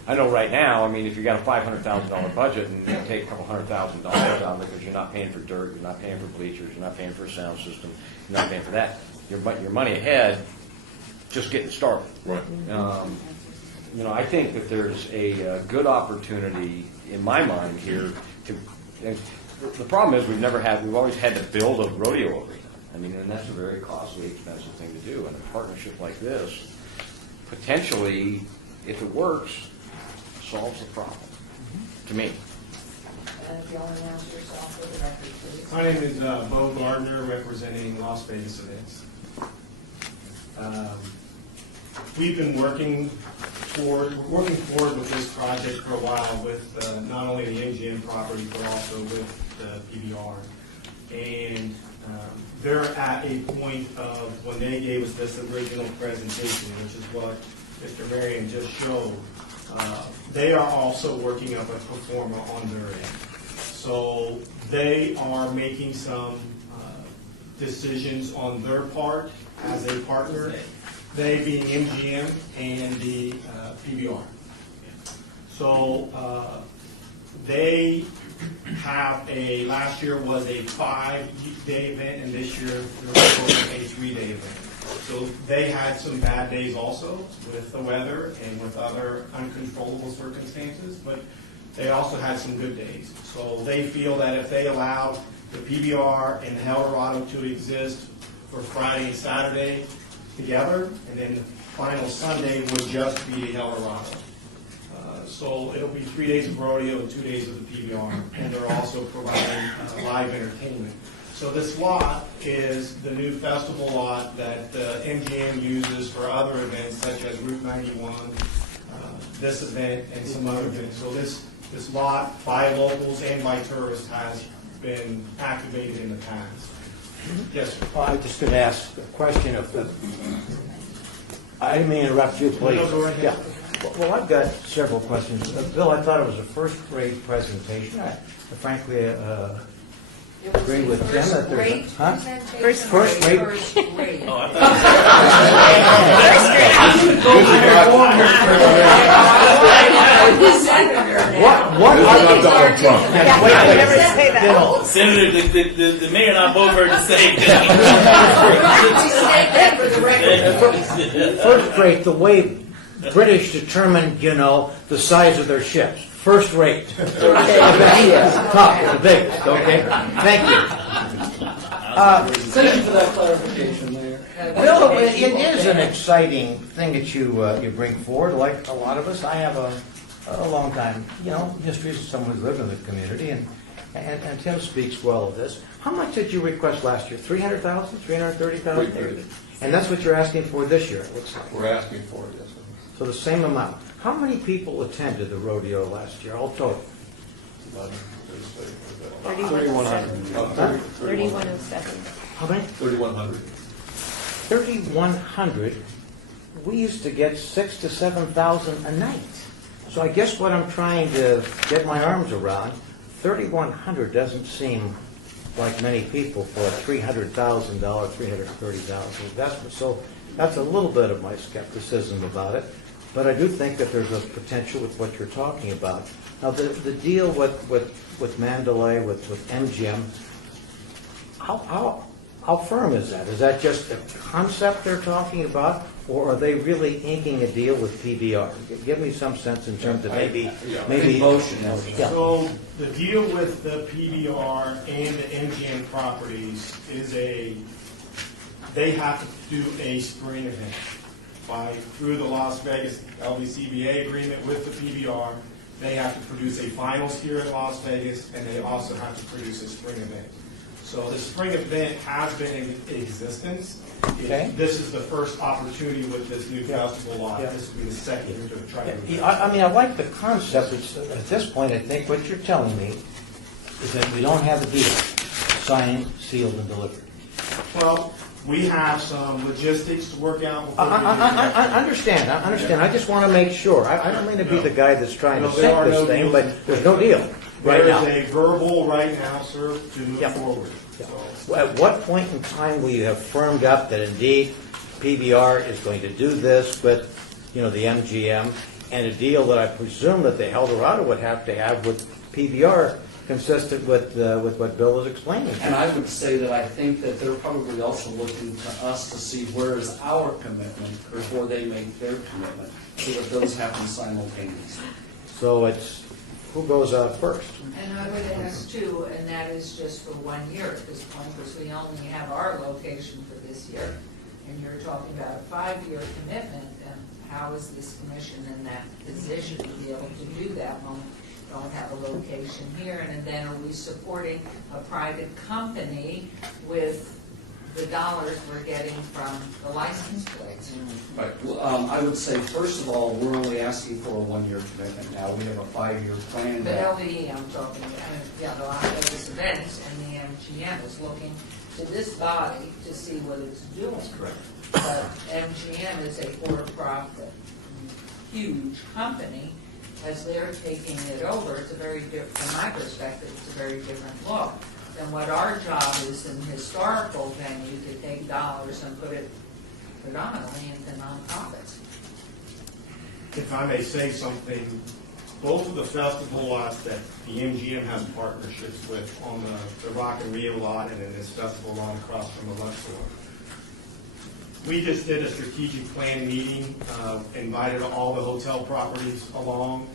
I know right now, I mean, if you got a $500,000 budget and you take a couple $100,000 out of it because you're not paying for dirt, you're not paying for bleachers, you're not paying for a sound system, you're not paying for that, your money ahead, just getting started. Right. I think that there's a good opportunity in my mind here to. And the problem is we've always had to build a rodeo arena. I mean, and that's a very costly, expensive thing to do. And a partnership like this, potentially, if it works, solves the problem. To me. And if you only announce yourself for the record, please. My name is Bo Gardner, representing Las Vegas Events. We've been working forward with this project for a while with not only the MGM property, but also with the PBR. And they're at a point of when they gave us this original presentation, which is what Mr. Marion just showed, they are also working up a performer on their end. So they are making some decisions on their part as a partner, they being MGM and the PBR. So they have last year was a 5-day event, and this year they're proposing a 3-day event. So they had some bad days also with the weather and with other uncontrollable circumstances, but they also had some good days. So they feel that if they allowed the PBR and the Eldorado to exist for Friday and Saturday together, and then the final Sunday would just be Eldorado. So it'll be 3 days of rodeo and 2 days of the PBR, and they're also providing live entertainment. So this lot is the new festival lot that MGM uses for other events such as Route 91, this event, and some other events. So this lot by locals and by tourists has been activated in the past. Yes, sir. I was just going to ask a question of I didn't mean to interrupt you, please. No, go ahead. Yeah. Well, I've got several questions. Bill, I thought it was a first-rate presentation. I frankly agree with Tim that there's first rate. Oh, I Bill, Senator, the mayor and I both heard the same thing. first rate, the way British determined, the size of their ships. First rate. Top, the biggest, okay? Thank you. Thank you for that clarification, Mayor. Bill, it is an exciting thing that you bring forward, like a lot of us. I have a long time, history as someone who's lived in the community, and Tim speaks well of this. How much did you request last year? 300,000, 330,000? 330. And that's what you're asking for this year, it looks like. We're asking for it, yes, sir. So the same amount. How many people attended the rodeo last year, all total? 3,107. 3,100. 3,107. How many? 3,100. 3,100. We used to get 6,000 to 7,000 a night. So I guess what I'm trying to get my arms around, 3,100 doesn't seem like many people for a $300,000, $330,000 investment. So that's a little bit of my skepticism about it. But I do think that there's a potential with what you're talking about. Now, the deal with Mandalay, with MGM, how firm is that? Is that just a concept they're talking about, or are they really inking a deal with PBR? Give me some sense in terms of maybe motion. Yeah. So the deal with the PBR and the MGM properties is they have to do a spring event through the Las Vegas LVCBA agreement with the PBR. They have to produce a finals here in Las Vegas, and they also have to produce a spring event. So the spring event has been in existence. Okay. This is the first opportunity with this new festival lot. Yeah. This will be the second year to try to. Yeah, I mean, I like the concept. At this point, I think what you're telling me is that we don't have a deal signed, sealed, and delivered. Well, we have some logistics to work out before we do I understand. I understand. I just want to make sure. I don't mean to be the guy that's trying to No, there sink are this no thing, deals. but there's no deal right now. There is a verbal right now, sir, to move Yeah. forward. Yeah. So, At what point in time will you have firmed up that indeed PBR is going to do this with, the MGM, and a deal that I presume that the Eldorado would have to have with PBR, consistent with what Bill was explaining? And I would say that I think that they're probably also looking to us to see where is our commitment before they make their commitment, so that those happen simultaneously. So it's who goes out first? And I would ask too, and that is just for 1 year at this point, because we only have our location for this year. And you're talking about a 5-year commitment, and how is this commission in that position to be able to do that when we don't have a location here? And then are we supporting a private company with the dollars we're getting from the license plates? Right, well, I would say, first of all, we're only asking for a 1-year commitment now. We have a 5-year plan. But LVE, I'm talking, the Las Vegas events and the MGM is looking to this body to see what it's doing. Correct. But MGM is a for-profit, huge company. As they're taking it over, it's a very different, from my perspective, it's a very different look than what our job is in historical venue, to take dollars and put it predominantly into nonprofits. if I may say something, both of the festival lots that the MGM has partnerships with on the Rock and Rio lot and then this festival lot across from the Luxor. We just did a strategic plan meeting, invited all the hotel properties along.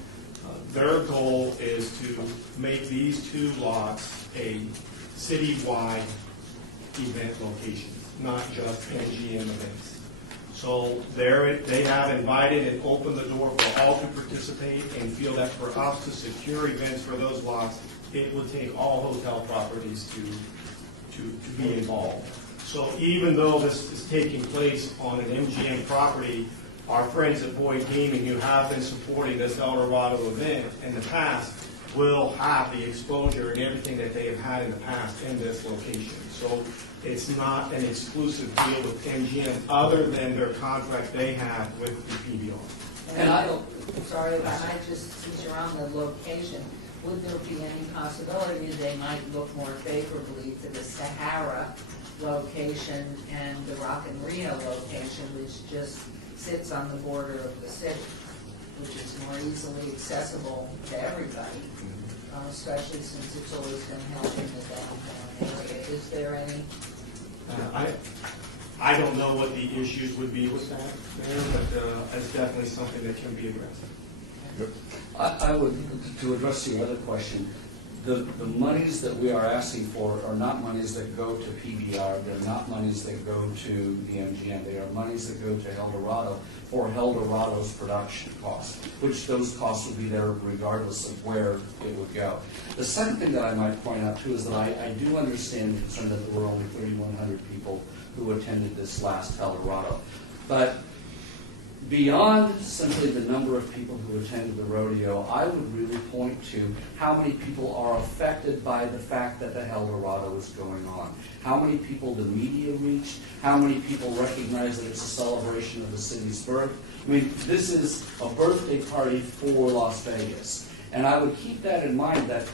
Their goal is to make these 2 lots a citywide event location, not just MGM events. So they have invited and opened the door for all to participate, and feel that for us to secure events for those lots, it would take all hotel properties to be involved. So even though this is taking place on an MGM property, our friends at Boyd Gaming, who have been supporting this Eldorado event in the past, will have the exposure and everything that they have had in the past in this location. So it's not an exclusive deal with MGM other than their contract they have with the PBR. And I don't, sorry, if I might just, since you're on the location, would there be any possibility they might look more favorably to the Sahara location and the Rock and Rio location, which just sits on the border of the city, which is more easily accessible to everybody, especially since it's always been held in the downtown area? Is there any? I don't know what the issues would be with that there, but it's definitely something that can be addressed. I would, to address your other question, the monies that we are asking for are not monies that go to PBR. They're not monies that go to the MGM. They are monies that go to Eldorado for Eldorado's production costs, which those costs would be there regardless of where it would go. The second thing that I might point out too is that I do understand the concern that there were only 3,100 people who attended this last Eldorado. But beyond simply the number of people who attended the rodeo, I would really point to how many people are affected by the fact that the Eldorado is going on. How many people the media reached, how many people recognize that it's a celebration of the city's birth. I mean, this is a birthday party for Las Vegas. And I would keep that in mind, that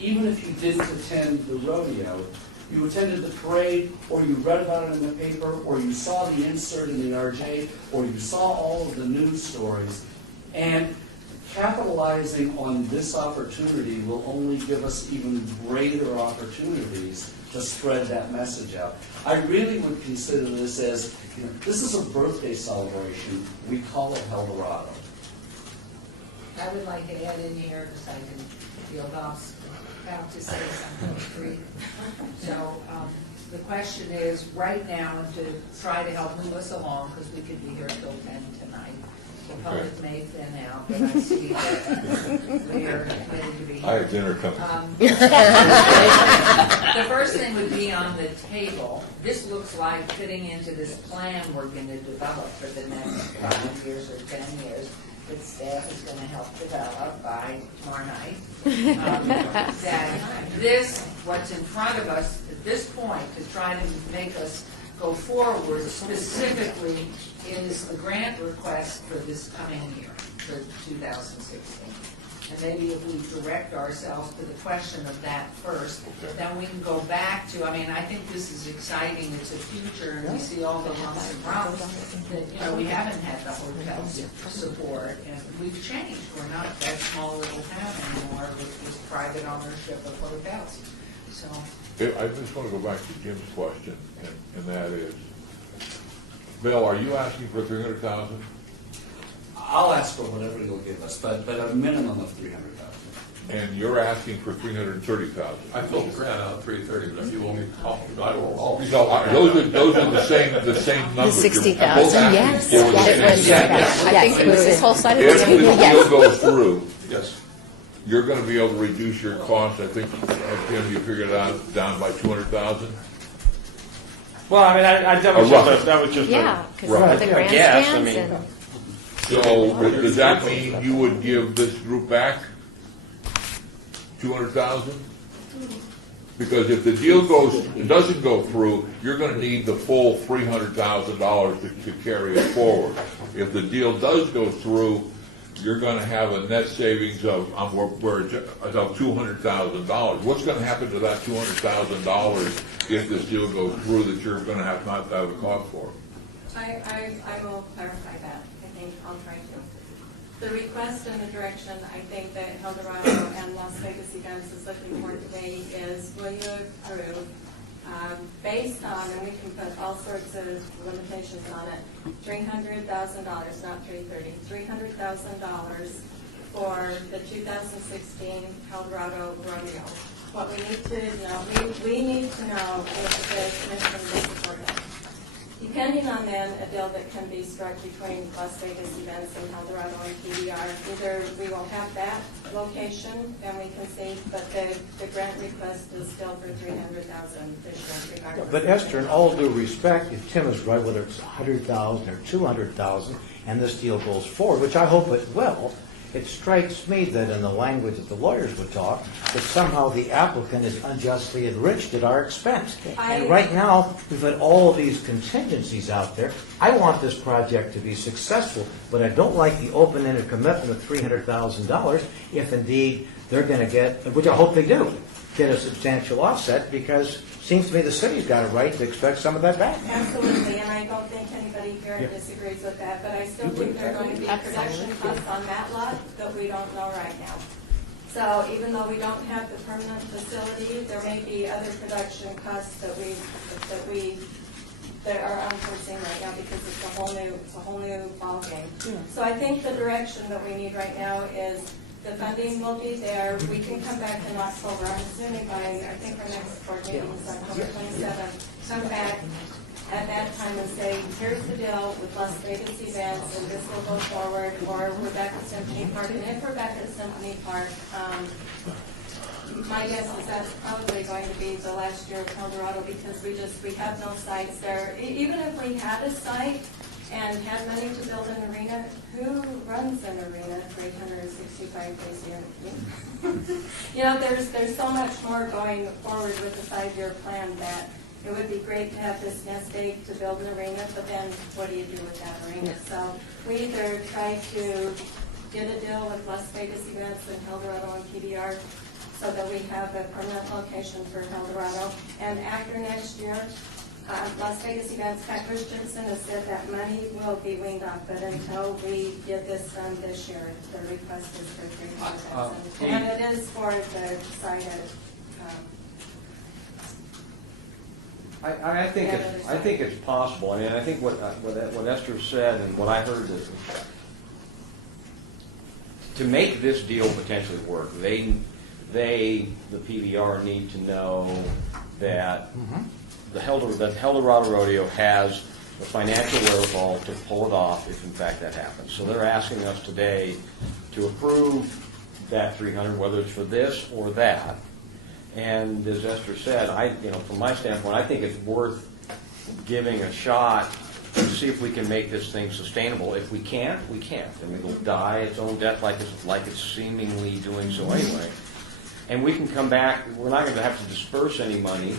even if you didn't attend the rodeo, you attended the parade, or you read about it in the paper, or you saw the insert in the RJ, or you saw all of the news stories. And capitalizing on this opportunity will only give us even greater opportunities to spread that message out. I really would consider this as, this is a birthday celebration. We call it Eldorado. I would like to add in here, because I can feel about to say something free. So the question is, right now, and to try to help move us along, because we could be here till 10 tonight. The public may thin out, but I see that we are ready to be here. I have dinner coming. The first thing would be on the table. This looks like fitting into this plan we're going to develop for the next 5 years or 10 years that staff is going to help develop by tomorrow night. That this, what's in front of us at this point to try to make us go forward specifically is the grant request for this coming year, for 2016. And maybe if we direct ourselves to the question of that first, then we can go back to, I mean, I think this is exciting, it's a future, and we see all the lumps and bumps that, you know, we haven't had the hotel support, and we've changed. We're not that small little town anymore with this private ownership of hotels. So, I just want to go back to Jim's question, and that is, Bill, are you asking for 300,000? I'll ask for whatever you'll give us, but a minimum of 300,000. And you're asking for 330,000. I filled the grant out at 330, but if you want me to talk, I will. Those are the same numbers. The 60,000, yes. You're both asking for the Yes, same thing. I think it was this whole side of the If the table, deal yes. goes through, Yes. you're going to be able to reduce your cost. I think, Tim, you figured it out down by 200,000. Well, I mean, that was just Yeah, because Right. of the a guess, I grandstands mean. and. So does that mean you would give this group back 200,000? Because if the deal doesn't go through, you're going to need the full $300,000 to carry it forward. If the deal does go through, you're going to have a net savings of $200,000. What's going to happen to that $200,000 if this deal goes through that you're going to have not have a cost for? I will clarify that. I think I'll try to. The request and the direction I think that Eldorado and Las Vegas Events is looking for today is, will you approve, based on, and we can put all sorts of limitations on it, $300,000, not $330,000, $300,000 for the 2016 Eldorado Rodeo. What we need to know, we need to know if the commission will support it. Depending on then a deal that can be struck between Las Vegas Events and Eldorado and PBR, either we will have that location and we can see, but the grant request is still for $300,000 this year regardless. But Esther, in all due respect, if Tim is right, whether it's 100,000 or 200,000, and this deal goes forward, which I hope it will, it strikes me that in the language that the lawyers would talk, that somehow the applicant is unjustly enriched at our expense. And right now, we've had all of these contingencies out there. I want this project to be successful, but I don't like the open-ended commitment of $300,000 if indeed they're going to get, which I hope they do, get a substantial offset, because it seems to me the city's got a right to expect some of that back. Absolutely, and I don't think anybody here disagrees with that, but I still think there are going to be production costs on that lot that we don't know right now. So even though we don't have the permanent facility, there may be other production costs that are unforeseen right now because it's a whole new ballgame. So I think the direction that we need right now is the funding will be there. We can come back in October. I'm assuming by, I think our next board meeting is October 27th. Come back at that time and say, here's the deal with Las Vegas Events, and this will go forward, or we're back at Symphony Park. And if we're back at Symphony Park, my guess is that's probably going to be the last year of Eldorado because we have no sites there. Even if we had a site and had money to build an arena, who runs an arena 365 days a year? You know, there's so much more going forward with the 5-year plan that it would be great to have this nest egg to build an arena, but then what do you do with that arena? So we either try to get a deal with Las Vegas Events and Eldorado and PBR so that we have a permanent location for Eldorado. And after next year, Las Vegas Events, Pat Christensen has said that money will be weaned off, but until we get this done this year, the request is for $300,000. And it is for the site at I think it's possible. I mean, I think what Esther said and what I heard is to make this deal potentially work, the PBR need to know that the Eldorado Rodeo has the financial wherewithal to pull it off if in fact that happens. So they're asking us today to approve that 300, whether it's for this or that. And as Esther said, from my standpoint, I think it's worth giving a shot to see if we can make this thing sustainable. If we can't, we can't. I mean, it'll die its own death like it's seemingly doing so anyway. And we can come back. We're not going to have to disperse any money.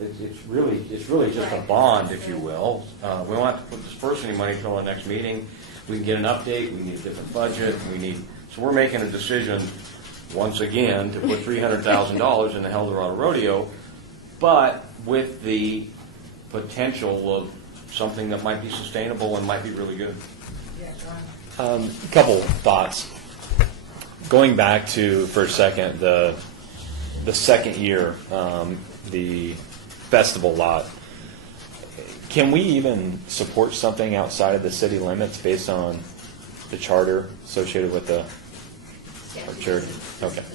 It's really just a bond, if you will. We won't have to disperse any money until our next meeting. We can get an update. We need a different budget. So we're making a decision once again to put $300,000 in the El Dorado Rodeo, but with the potential of something that might be sustainable and might be really good. A couple thoughts. Going back to, for a second, the second year, the festival lot. Can we even support something outside of the city limits based on the charter associated with the church? Okay. It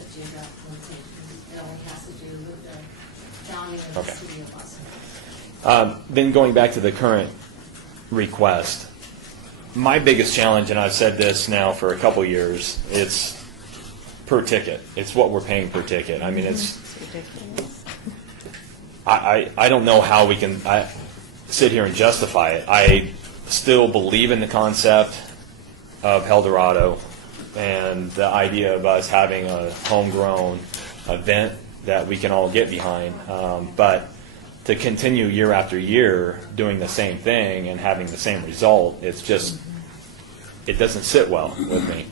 only has to do with the county and the Okay. city of Los Then going back to the current request, my biggest challenge, and I've said this now for a couple years, it's per ticket. It's what we're paying per ticket. I mean, it's ridiculous. I don't know how we can sit here and justify it. I still believe in the concept of El Dorado and the idea of us having a homegrown event that we can all get behind. But to continue year after year doing the same thing and having the same result, it's just, it doesn't sit well with me.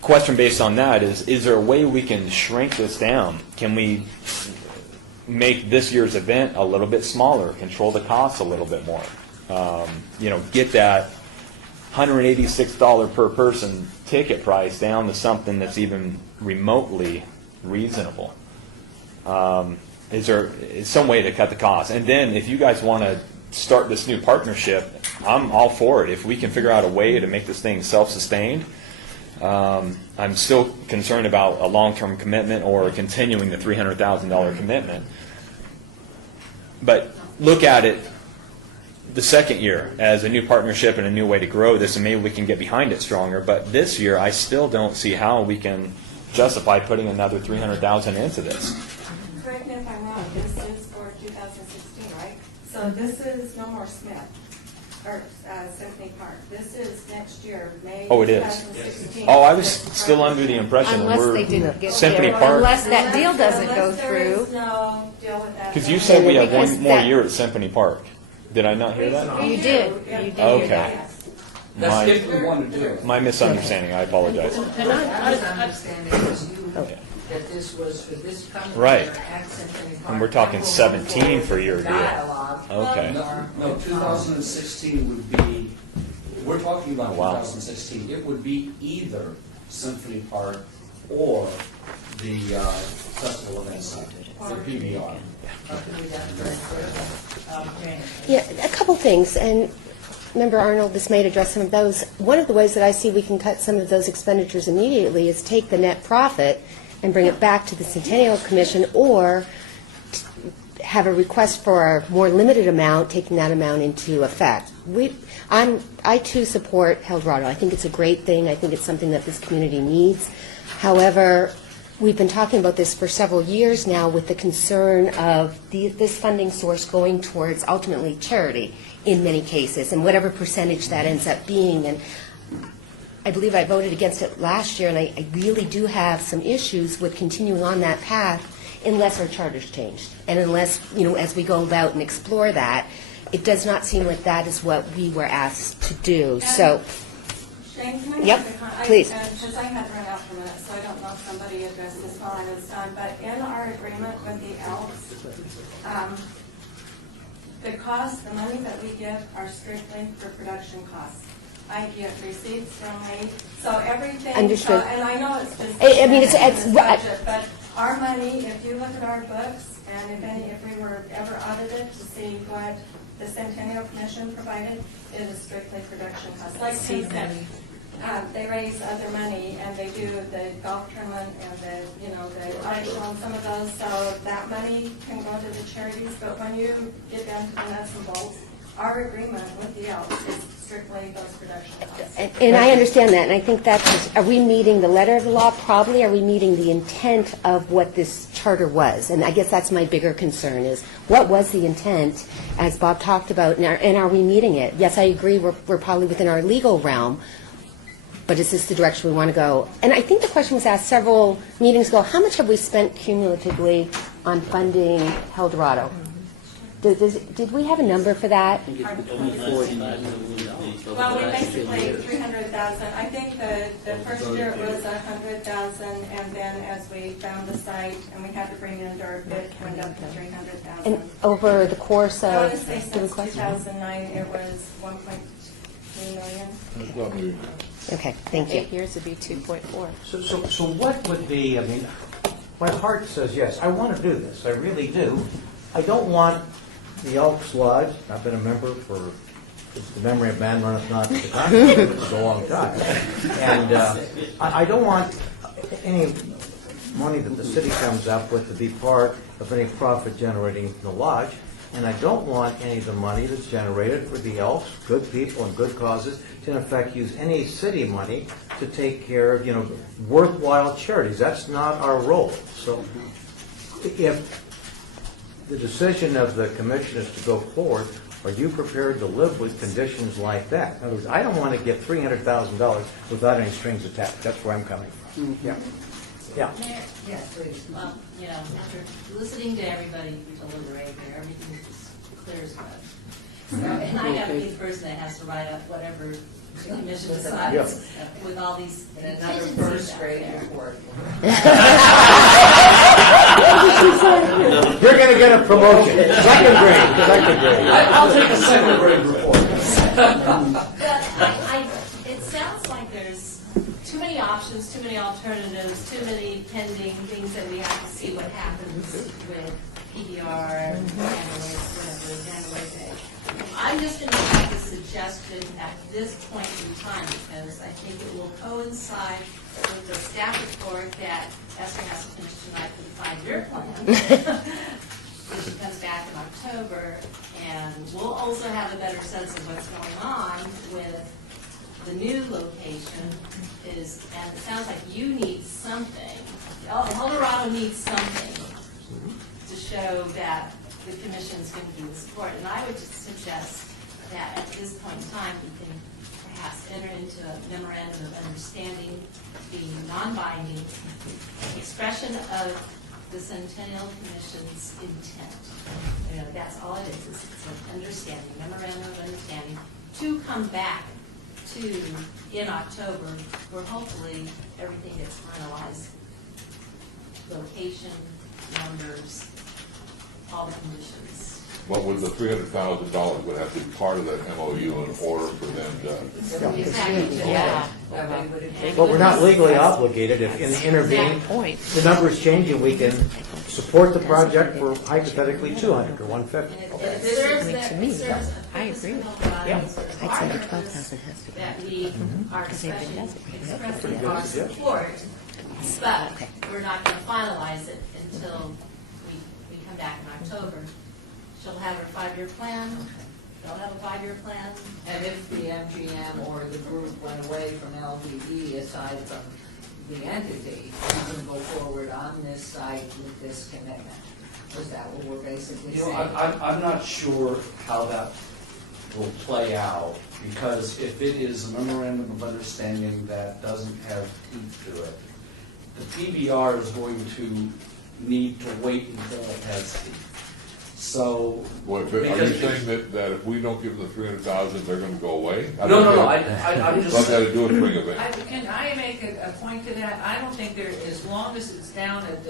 Question based on that is there a way we can shrink this down? Can we make this year's event a little bit smaller, control the costs a little bit more? Get that $186 per person ticket price down to something that's even remotely reasonable. Is there some way to cut the cost? And then if you guys want to start this new partnership, I'm all for it. If we can figure out a way to make this thing self-sustained, I'm still concerned about a long-term commitment or continuing the $300,000 commitment. But look at it the second year as a new partnership and a new way to grow this, and maybe we can get behind it stronger. But this year, I still don't see how we can justify putting another $300,000 into this. Correct me if I'm wrong, this is for 2016, right? So this is no more Smith, or Symphony Park. This is next year, May Oh, it is. 2016. Oh, I was still under the impression that Unless we're they didn't get Symphony there, Park. unless that deal doesn't go Unless there through. is no deal with that. Because you said we have Because one more that- year at Symphony Park. Did I not hear that? You did. You did hear Okay. that. That's if we want to do it. My misunderstanding. I apologize. And my understanding is Okay. that this was for this coming Right. year at Centennial Park. And we're talking 17 for your deal. Dialogue. Okay. No, 2016 would be, we're talking about Wow. 2016. It would be either Symphony Park or the Festival Event Center, the PBR. Yeah, a couple things, and Member Arnold, this may address some of those. One of the ways that I see we can cut some of those expenditures immediately is take the net profit and bring it back to the Centennial Commission, or have a request for a more limited amount, taking that amount into effect. I too support El Dorado. I think it's a great thing. I think it's something that this community needs. However, we've been talking about this for several years now with the concern of this funding source going towards ultimately charity in many cases, and whatever percentage that ends up being. And I believe I voted against it last year, and I really do have some issues with continuing on that path unless our charter's changed. And unless, as we go about and explore that, it does not seem like that is what we were asked to do. So, Shane, can I Yep, make a comment? please. Because I had run out for a minute, so I don't know if somebody addressed this while I was done, but in our agreement with the Elks, the costs, the money that we give are strictly for production costs. I get receipts from me, so everything. Understood. And I know it's just. I mean, it's this right. budget, but our money, if you look at our books, and if we were ever audited to see what the Centennial Commission provided, it is strictly production costs. Like Tim said, they raise other money, and they do the golf tournament and the art show and some of those, so that money can go to the charities, but when you get down to the nuts and bolts, our agreement with the Elks is strictly those production costs. And I understand that, and I think that's, are we meeting the letter of the law? Probably. Are we meeting the intent of what this charter was? And I guess that's my bigger concern is, what was the intent, as Bob talked about, and are we meeting it? Yes, I agree, we're probably within our legal realm, but is this the direction we want to go? And I think the question was asked several meetings ago, how much have we spent cumulatively on funding El Dorado? Did we have a number for that? Well, we basically 300,000. I think the first year it was 100,000, and then as we found the site and we had to bring in dirt, it went up to 300,000. And over the course I of, want to say since 2009, it was 1.3 million. okay, thank you. 8 years would be 2.4. So what would be, I mean, my heart says yes, I want to do this, I really do. I don't want the Elks Lodge, I've been a member for, it's the memory of man runneth not the time, it's a long time. And I don't want any money that the city comes up with to be part of any profit generating in the lodge. And I don't want any of the money that's generated for the Elks, good people and good causes, to in effect use any city money to take care of, worthwhile charities. That's not our role. So if the decision of the commission is to go forward, are you prepared to live with conditions like that? In other words, I don't want to get $300,000 without any strings attached. That's where I'm coming from. Yeah. Yeah. Mayor? Yes, please. Well, after listening to everybody deliberate here, everything is clear as mud. So, and I gotta be the person that has to write up whatever the commission decides with all these Another contingencies first out grade there. report. You're going to get a promotion. Second grade. I'll take a second grade report. But it sounds like there's too many options, too many alternatives, too many pending things that we have to see what happens with PBR and Vandalay Day. I'm just going to make a suggestion at this point in time because I think it will coincide with the staff report that Esther has to finish tonight for the 5-year plan. Which comes back in October, and we'll also have a better sense of what's going on with the new location and it sounds like you need something, El Dorado needs something to show that the commission's going to give the support. And I would just suggest that at this point in time, we can perhaps enter into a memorandum of understanding, being non-binding expression of the Centennial Commission's intent. That's all it is. It's an understanding, memorandum of understanding, to come back to in October, where hopefully everything gets finalized. Location, numbers, all the conditions. But with the $300,000 would have to be part of that MOU in order for them to. Exactly. Yeah. But we're not legally obligated if in the intervening, the numbers change and we can support the project for hypothetically 200 or 150. To me, I agree with that. Yeah. I'd say the 12,000 has to be. That we are expressing our support, but we're not going to finalize it until we come back in October. She'll have her 5-year plan. They'll have a 5-year plan. And if the MGM or the group went away from LDD, aside from the entity, you can go forward on this site with this commitment. Is that what we're basically saying? I'm not sure how that will play out, because if it is a memorandum of understanding that doesn't have teeth to it, the PBR is going to need to wait until it has teeth. So, What, are you saying that if we don't give them the $300,000, they're going to go away? I'm just. What got to do with bring event? Can I make a point to that? I don't think there, as long as it's down at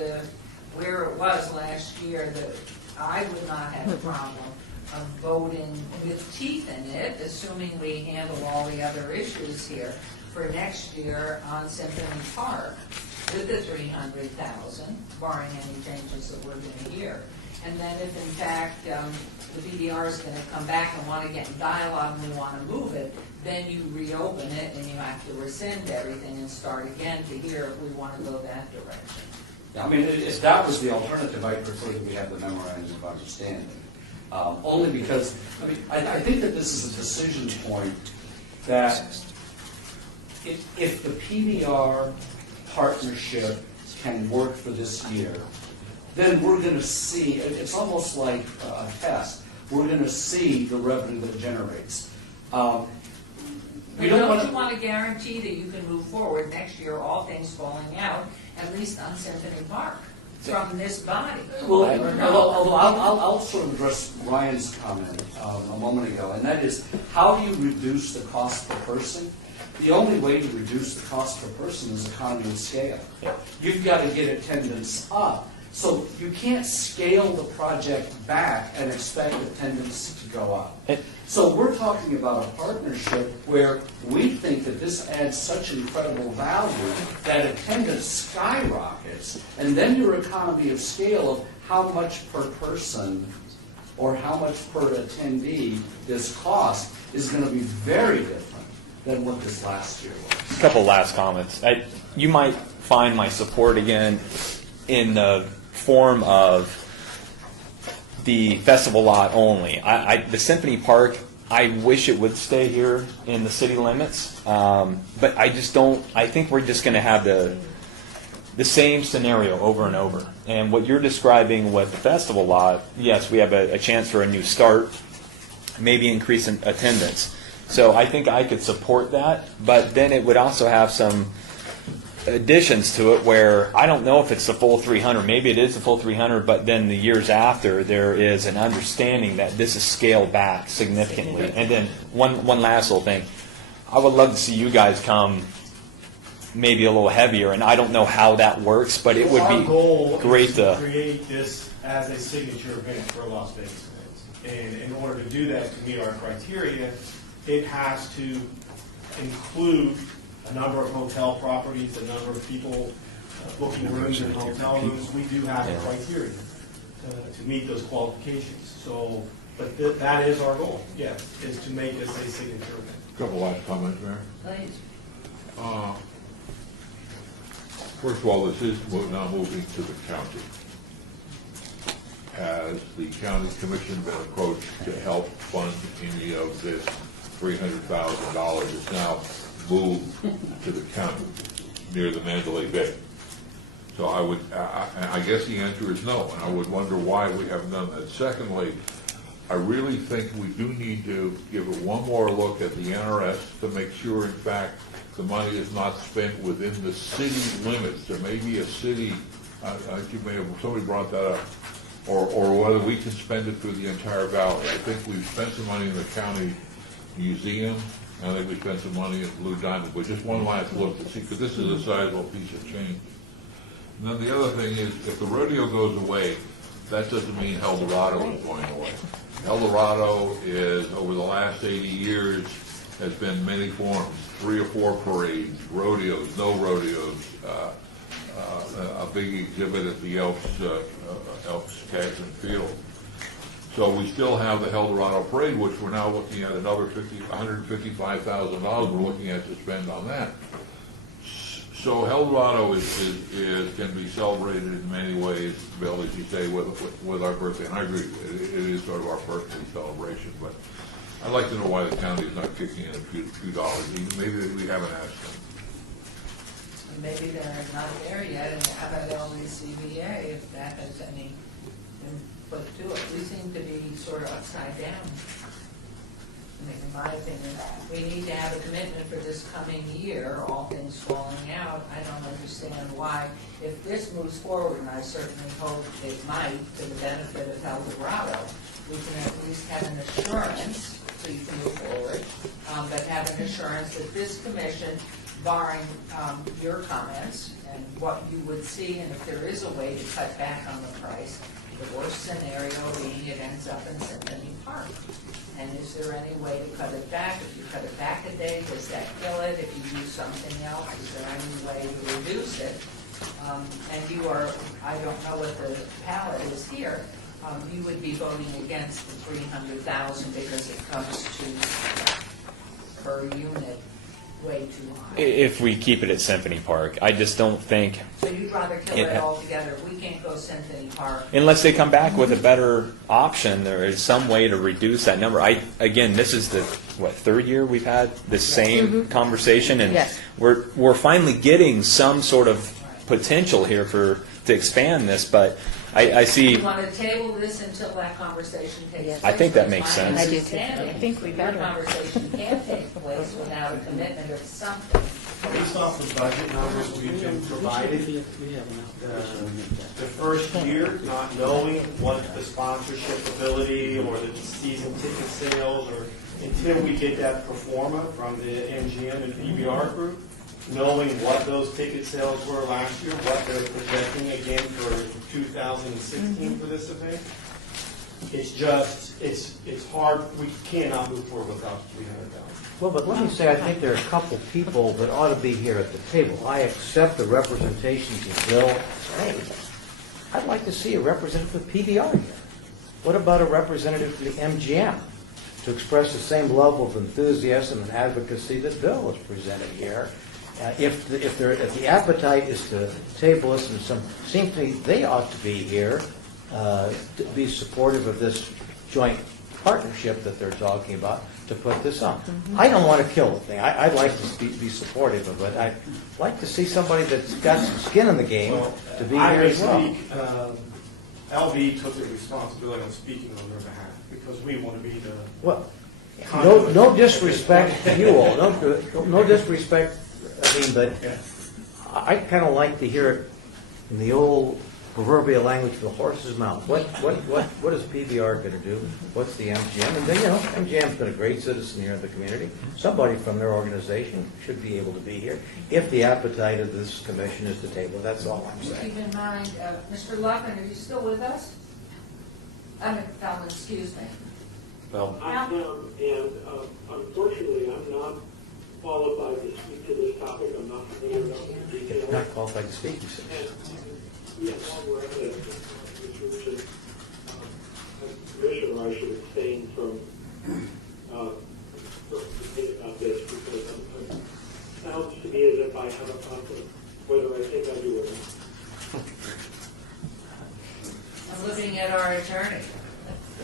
where it was last year, that I would not have a problem of voting with teeth in it, assuming we handle all the other issues here for next year on Centennial Park with the 300,000, barring any changes that we're going to hear. And then if in fact the BDR is going to come back and want to get in dialogue and we want to move it, then you reopen it and you have to rescind everything and start again to hear if we want to go that direction. I mean, if that was the alternative, I'd prefer that we have the memorandum of understanding. Only because, I think that this is a decision point that if the PBR partnership can work for this year, then we're going to see, it's almost like a test, we're going to see the revenue that it generates. We don't want you want to guarantee that you can move forward next year, all things falling out, at least on Centennial Park, from this body? Well, although I'll sort of address Ryan's comment a moment ago, and that is, how do you reduce the cost per person? The only way to reduce the cost per person is economy of scale. You've got to get attendance up. So you can't scale the project back and expect attendance to go up. So we're talking about a partnership where we think that this adds such incredible value that attendance skyrockets, and then your economy of scale of how much per person or how much per attendee this cost is going to be very different than what this last year was. A couple last comments. You might find my support again in the form of the festival lot only. The Symphony Park, I wish it would stay here in the city limits, but I just don't. I think we're just going to have the same scenario over and over. And what you're describing with the festival lot, yes, we have a chance for a new start, maybe increase in attendance. So I think I could support that, but then it would also have some additions to it where I don't know if it's the full 300. Maybe it is the full 300, but then the years after there is an understanding that this is scaled back significantly. And then one last little thing. I would love to see you guys come maybe a little heavier, and I don't know how that works, but it would Our be goal great is to create this as a signature event for Las Vegas events. And in order to do that, to meet our criteria, it has to include a number of hotel properties, a number of people booking rooms in hotel rooms. We do have a criteria to meet those qualifications. So, but that is our goal, yes, is to make this a signature event. Couple last comments, Mayor. Please. First of all, this is now moving to the county. Has the county commission been approached to help fund any of this $300,000? It's now moved to the county near the Mandalay Bay. So I guess the answer is no, and I would wonder why we haven't done that. Secondly, I really think we do need to give it one more look at the NRS to make sure, in fact, the money is not spent within the city limits. There may be a city, somebody brought that up, or whether we can spend it through the entire valley. I think we've spent some money in the county museum, and I think we spent some money in Blue Diamond, but just one last look to see, because this is a sizable piece of change. And then the other thing is, if the rodeo goes away, that doesn't mean El Dorado is going away. El Dorado is, over the last 80 years, has been many forms, 3 or 4 parades, rodeos, no rodeos, a big exhibit at the Elks Castle Field. So we still have the El Dorado Parade, which we're now looking at another $155,000 we're looking at to spend on that. So El Dorado can be celebrated in many ways, Bill, as you say, with our birthday. And I agree, it is sort of our birthday celebration. But I'd like to know why the county is not kicking in a few dollars. Maybe we haven't asked them. Maybe they're not there yet, and how about LDCVA, if that has any input to it? We seem to be sort of upside down. I mean, in my opinion, we need to have a commitment for this coming year, all things falling out. I don't understand why, if this moves forward, and I certainly hope it might, to the benefit of El Dorado, we can at least have an assurance, so you can move forward, but have an assurance that this commission, barring your comments and what you would see, and if there is a way to cut back on the price, the worst scenario being it ends up in Centennial Park. And is there any way to cut it back? If you cut it back a day, does that kill it? If you do something else, is there any way to reduce it? And you are, I don't know what the palette is here, you would be voting against the $300,000 because it comes to per unit way too high. If we keep it at Symphony Park, I just don't think. So you'd rather kill it altogether? We can't go Symphony Park. Unless they come back with a better option, there is some way to reduce that number. Again, this is the what, third year we've had the same conversation, and Yes. we're finally getting some sort of potential here to expand this, but I see. You want to table this until that conversation takes place? I think that makes My sense. I do too. understanding, I think we your better. conversation can't take place without a commitment of something. Based off the budget numbers we've been provided, the first year, not knowing what the sponsorship ability or the season ticket sales, or until we get that pro forma from the MGM and PBR group, knowing what those ticket sales were last year, what they're projecting again for 2016 for this event, it's just, it's hard, we cannot move forward without $300,000. Well, but let me say, I think there are a couple people that ought to be here at the table. I accept the representations that Bill made. I'd like to see a representative of PBR here. What about a representative from the MGM to express the same level of enthusiasm and advocacy that Bill has presented here? If the appetite is to table this, and seems to me they ought to be here to be supportive of this joint partnership that they're talking about to put this on. I don't want to kill the thing. I'd like to be supportive of it. I'd like to see somebody that's got some skin in the game to be here as well. LV took the responsibility of speaking on their behalf because we want to be the. Well, no disrespect to you all. No disrespect. I mean, but I'd kind of like to hear it in the old proverbial language of the horse's mouth. What is PBR going to do? What's the MGM? And then, MGM's been a great citizen here in the community. Somebody from their organization should be able to be here if the appetite of this commission is to table. That's all I'm saying. Keep in mind, Mr. Luckman, are you still with us? Excuse me. Well, I am, and unfortunately, I'm not qualified to speak to this topic. I'm not familiar with the details. Not qualified to speak, you said. Yes, we're at the Commissioner, I should abstain from thinking about this because it sounds to me as if I have a conflict, whether I think I do or not. I'm looking at our attorney.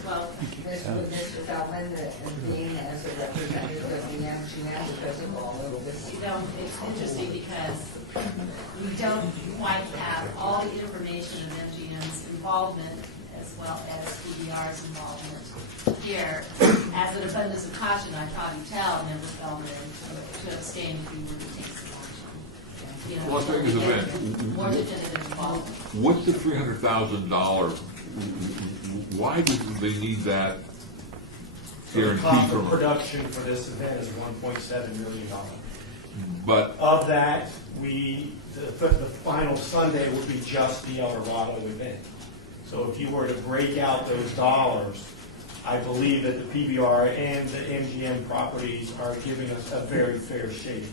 Well, Mr. Feldman, and being as a representative of the MGM because of all of this. It's interesting because we don't quite have all the information of MGM's involvement as well as PBR's involvement here. As an abundance of caution, I probably tell Member Feldman to abstain if we were to take some action. Las Vegas event. More definitive involvement. What's the $300,000? Why do they need that So the guarantee cost of from? production for this event is $1.7 million. But Of that, the final Sunday would be just the El Dorado event. So if you were to break out those dollars, I believe that the PBR and the MGM properties are giving us a very fair shake.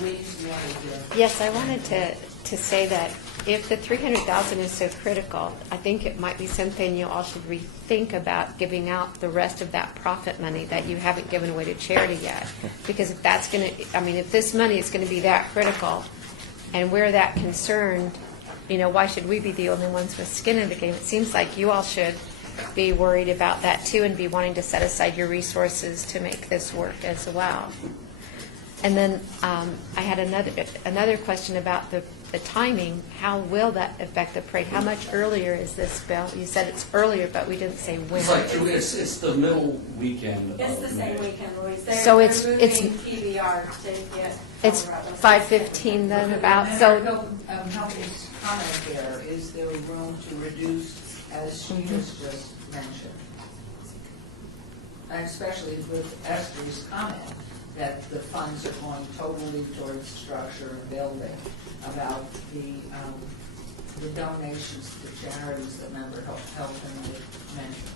Louise, you wanted to. Yes, I wanted to say that if the $300,000 is so critical, I think it might be something you all should rethink about giving out the rest of that profit money that you haven't given away to charity yet. Because if that's going to, if this money is going to be that critical and we're that concerned, why should we be the only ones with skin in the game? It seems like you all should be worried about that too and be wanting to set aside your resources to make this work as well. And then I had another question about the timing. How will that affect the parade? How much earlier is this, Bill? You said it's earlier, but we didn't say when. It's the middle weekend. It's the same weekend, Louise. So They're it's moving PBR to get. It's 5:15 then about. So Helping's comment there, is there room to reduce, as she has just mentioned? And especially with Esther's comment, that the funds are going totally towards structure and building, about the donations to charities that Member Helping mentioned.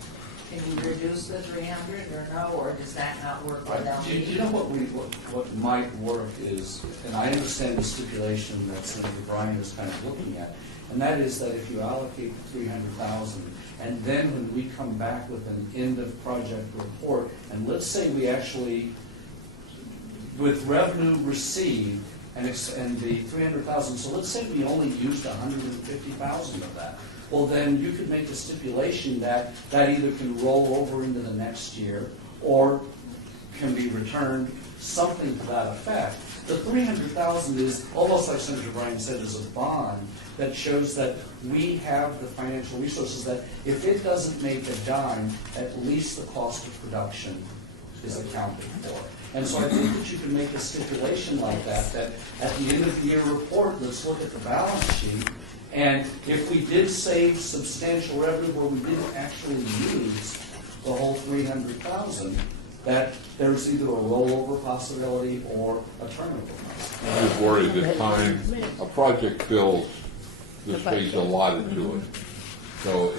Can you reduce the 300 or no, or does that not work without? Do you know what might work is, and I understand the stipulation that Senator Bryan is kind of looking at, and that is that if you allocate the 300,000, and then when we come back with an end of project report, and let's say we actually, with revenue received and the 300,000, so let's say we only used 150,000 of that. Well, then you could make a stipulation that either can roll over into the next year, or can be returned, something to that effect. The $300,000 is almost like Senator Bryan said, is a bond that shows that we have the financial resources that if it doesn't make a dime, at least the cost of production is accounted for. And so I think that you can make a stipulation like that, that at the end of the year report, let's look at the balance sheet. And if we did save substantial revenue where we didn't actually use the whole $300,000, that there's either a rollover possibility or a turnover possibility. I'm just worried that time, a project fills the space allotted to it. So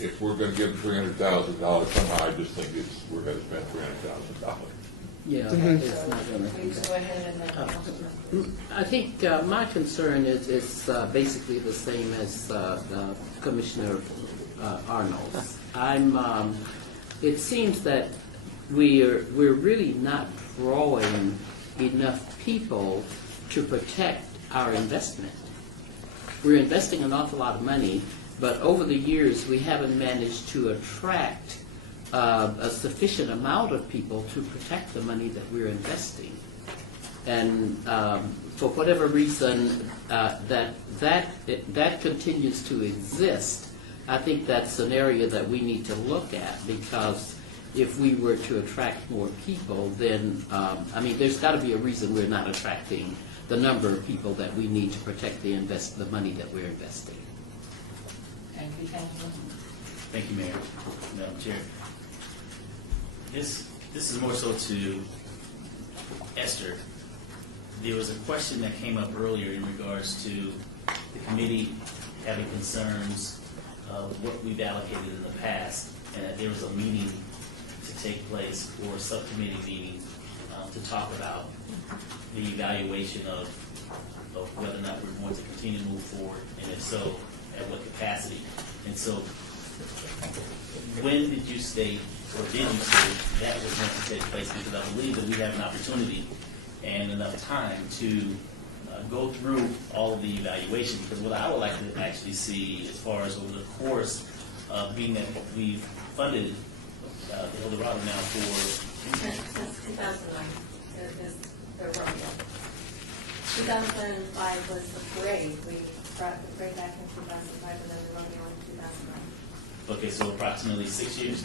if we're gonna give $300,000 somehow, I just think we're gonna spend $300,000. Yeah, it's not gonna. Please go ahead and I think my concern is basically the same as Commissioner Arnold's. It seems that we're really not drawing enough people to protect our investment. We're investing an awful lot of money, but over the years we haven't managed to attract a sufficient amount of people to protect the money that we're investing. And for whatever reason that continues to exist, I think that's an area that we need to look at, because if we were to attract more people, then, there's got to be a reason we're not attracting the number of people that we need to protect the money that we're investing. Thank you, Councilman. Thank you, Mayor, Madam Chair. This is more so to Esther. There was a question that came up earlier in regards to the committee having concerns of what we've allocated in the past, and that there was a meeting to take place, or a subcommittee meeting, to talk about the evaluation of whether or not we're going to continue to move forward, and if so, at what capacity. And so, when did you state, or did you state, that was going to take place? Because I believe that we have an opportunity and enough time to go through all of the evaluation. Because what I would like to actually see, as far as over the course of being that we've funded the El Dorado now for Since 2009 is the rodeo. 2005 was the parade. We brought the parade back in 2005, and then the rodeo in 2009. Okay, so approximately 6 years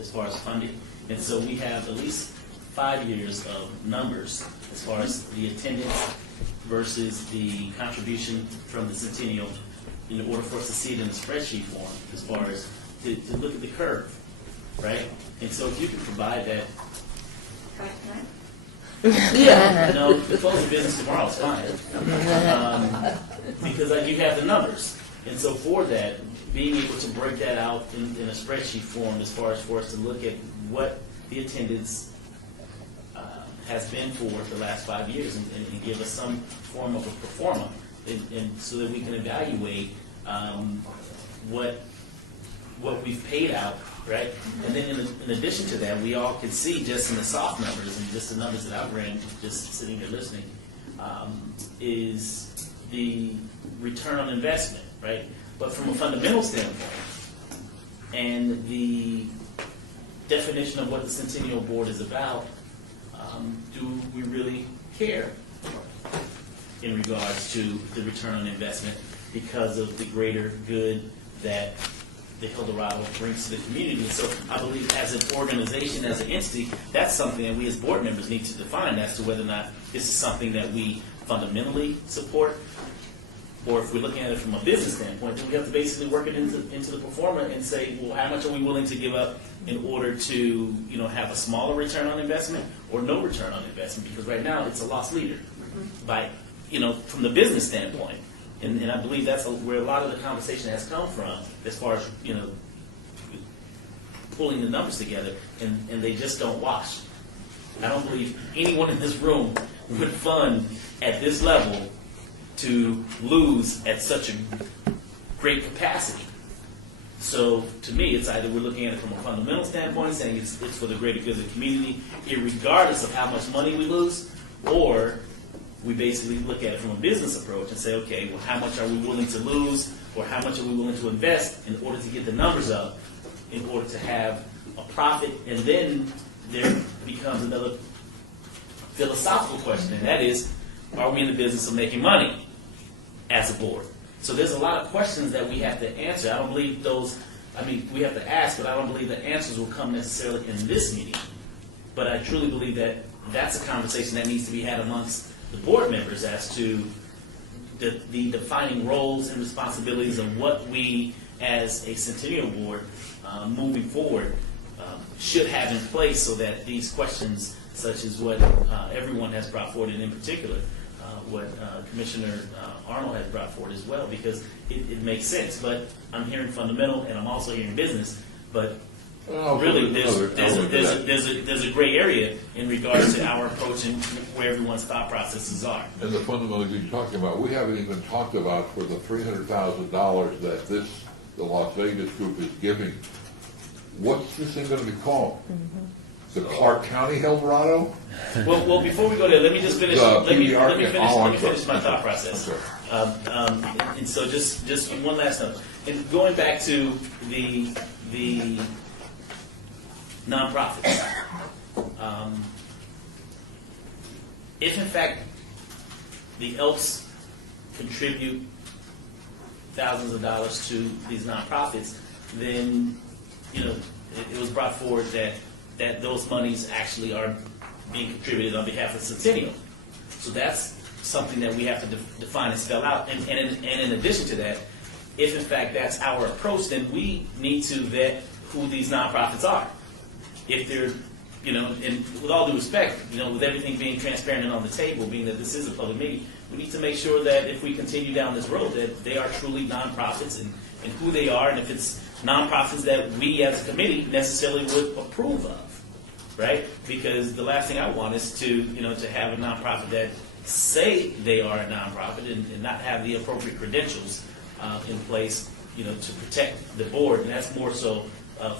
as far as funding. And so we have at least 5 years of numbers as far as the attendance versus the contribution from the Centennial, in order for us to see it in a spreadsheet form, as far as to look at the curve, right? And so if you can provide that. Yeah, no, close the business tomorrow is fine. Because you have the numbers. And so for that, being able to break that out in a spreadsheet form, as far as for us to look at what the attendance has been for the last 5 years, and give us some form of a pro forma, and so that we can evaluate what we've paid out, right? And then in addition to that, we all can see just in the soft numbers and just the numbers that I've ran, just sitting there listening, is the return on investment, right? But from a fundamental standpoint, and the definition of what the Centennial Board is about, do we really care in regards to the return on investment because of the greater good that the El Dorado brings to the community? So I believe as an organization, as an entity, that's something that we as board members need to define as to whether or not this is something that we fundamentally support, or if we're looking at it from a business standpoint, then we have to basically work it into the pro forma and say, well, how much are we willing to give up in order to, have a smaller return on investment or no return on investment? Because right now it's a loss leader, by, from the business standpoint. And I believe that's where a lot of the conversation has come from, as far as, pulling the numbers together, and they just don't wash. I don't believe anyone in this room would fund at this level to lose at such a great capacity. So to me, it's either we're looking at it from a fundamental standpoint, saying it's for the greater good of the community, regardless of how much money we lose, or we basically look at it from a business approach and say, okay, well, how much are we willing to lose, or how much are we willing to invest in order to get the numbers up, in order to have a profit, and then there becomes another philosophical question, and that is, are we in the business of making money as a board? So there's a lot of questions that we have to answer. I don't believe those, we have to ask, but I don't believe the answers will come necessarily in this meeting. But I truly believe that that's a conversation that needs to be had amongst the board members as to the defining roles and responsibilities of what we as a Centennial board moving forward should have in place, so that these questions, such as what everyone has brought forward, and in particular what Commissioner Arnold has brought forward as well, because it makes sense. But I'm hearing fundamental, and I'm also hearing business. But really, there's a gray area in regards to our approach and where everyone's thought processes are. And the fundamentals you're talking about, we haven't even talked about for the $300,000 that the Las Vegas group is giving. What's this thing going to be called? The Clark County Eldorado? Well, before we go there, let me just finish. Let me finish my thought process. And so just one last note. And going back to the nonprofits, if in fact the Elks contribute thousands of dollars to these nonprofits, then it was brought forward that those monies actually are being contributed on behalf of Centennial. So that's something that we have to define and spell out. And in addition to that, if in fact that's our approach, then we need to vet who these nonprofits are. If they're, and with all due respect, with everything being transparent and on the table, being that this is a public meeting, we need to make sure that if we continue down this road, that they are truly nonprofits and who they are, and if it's nonprofits that we as a committee necessarily would approve of, right? Because the last thing I want is to have a nonprofit that say they are a nonprofit and not have the appropriate credentials in place, to protect the board, and that's more so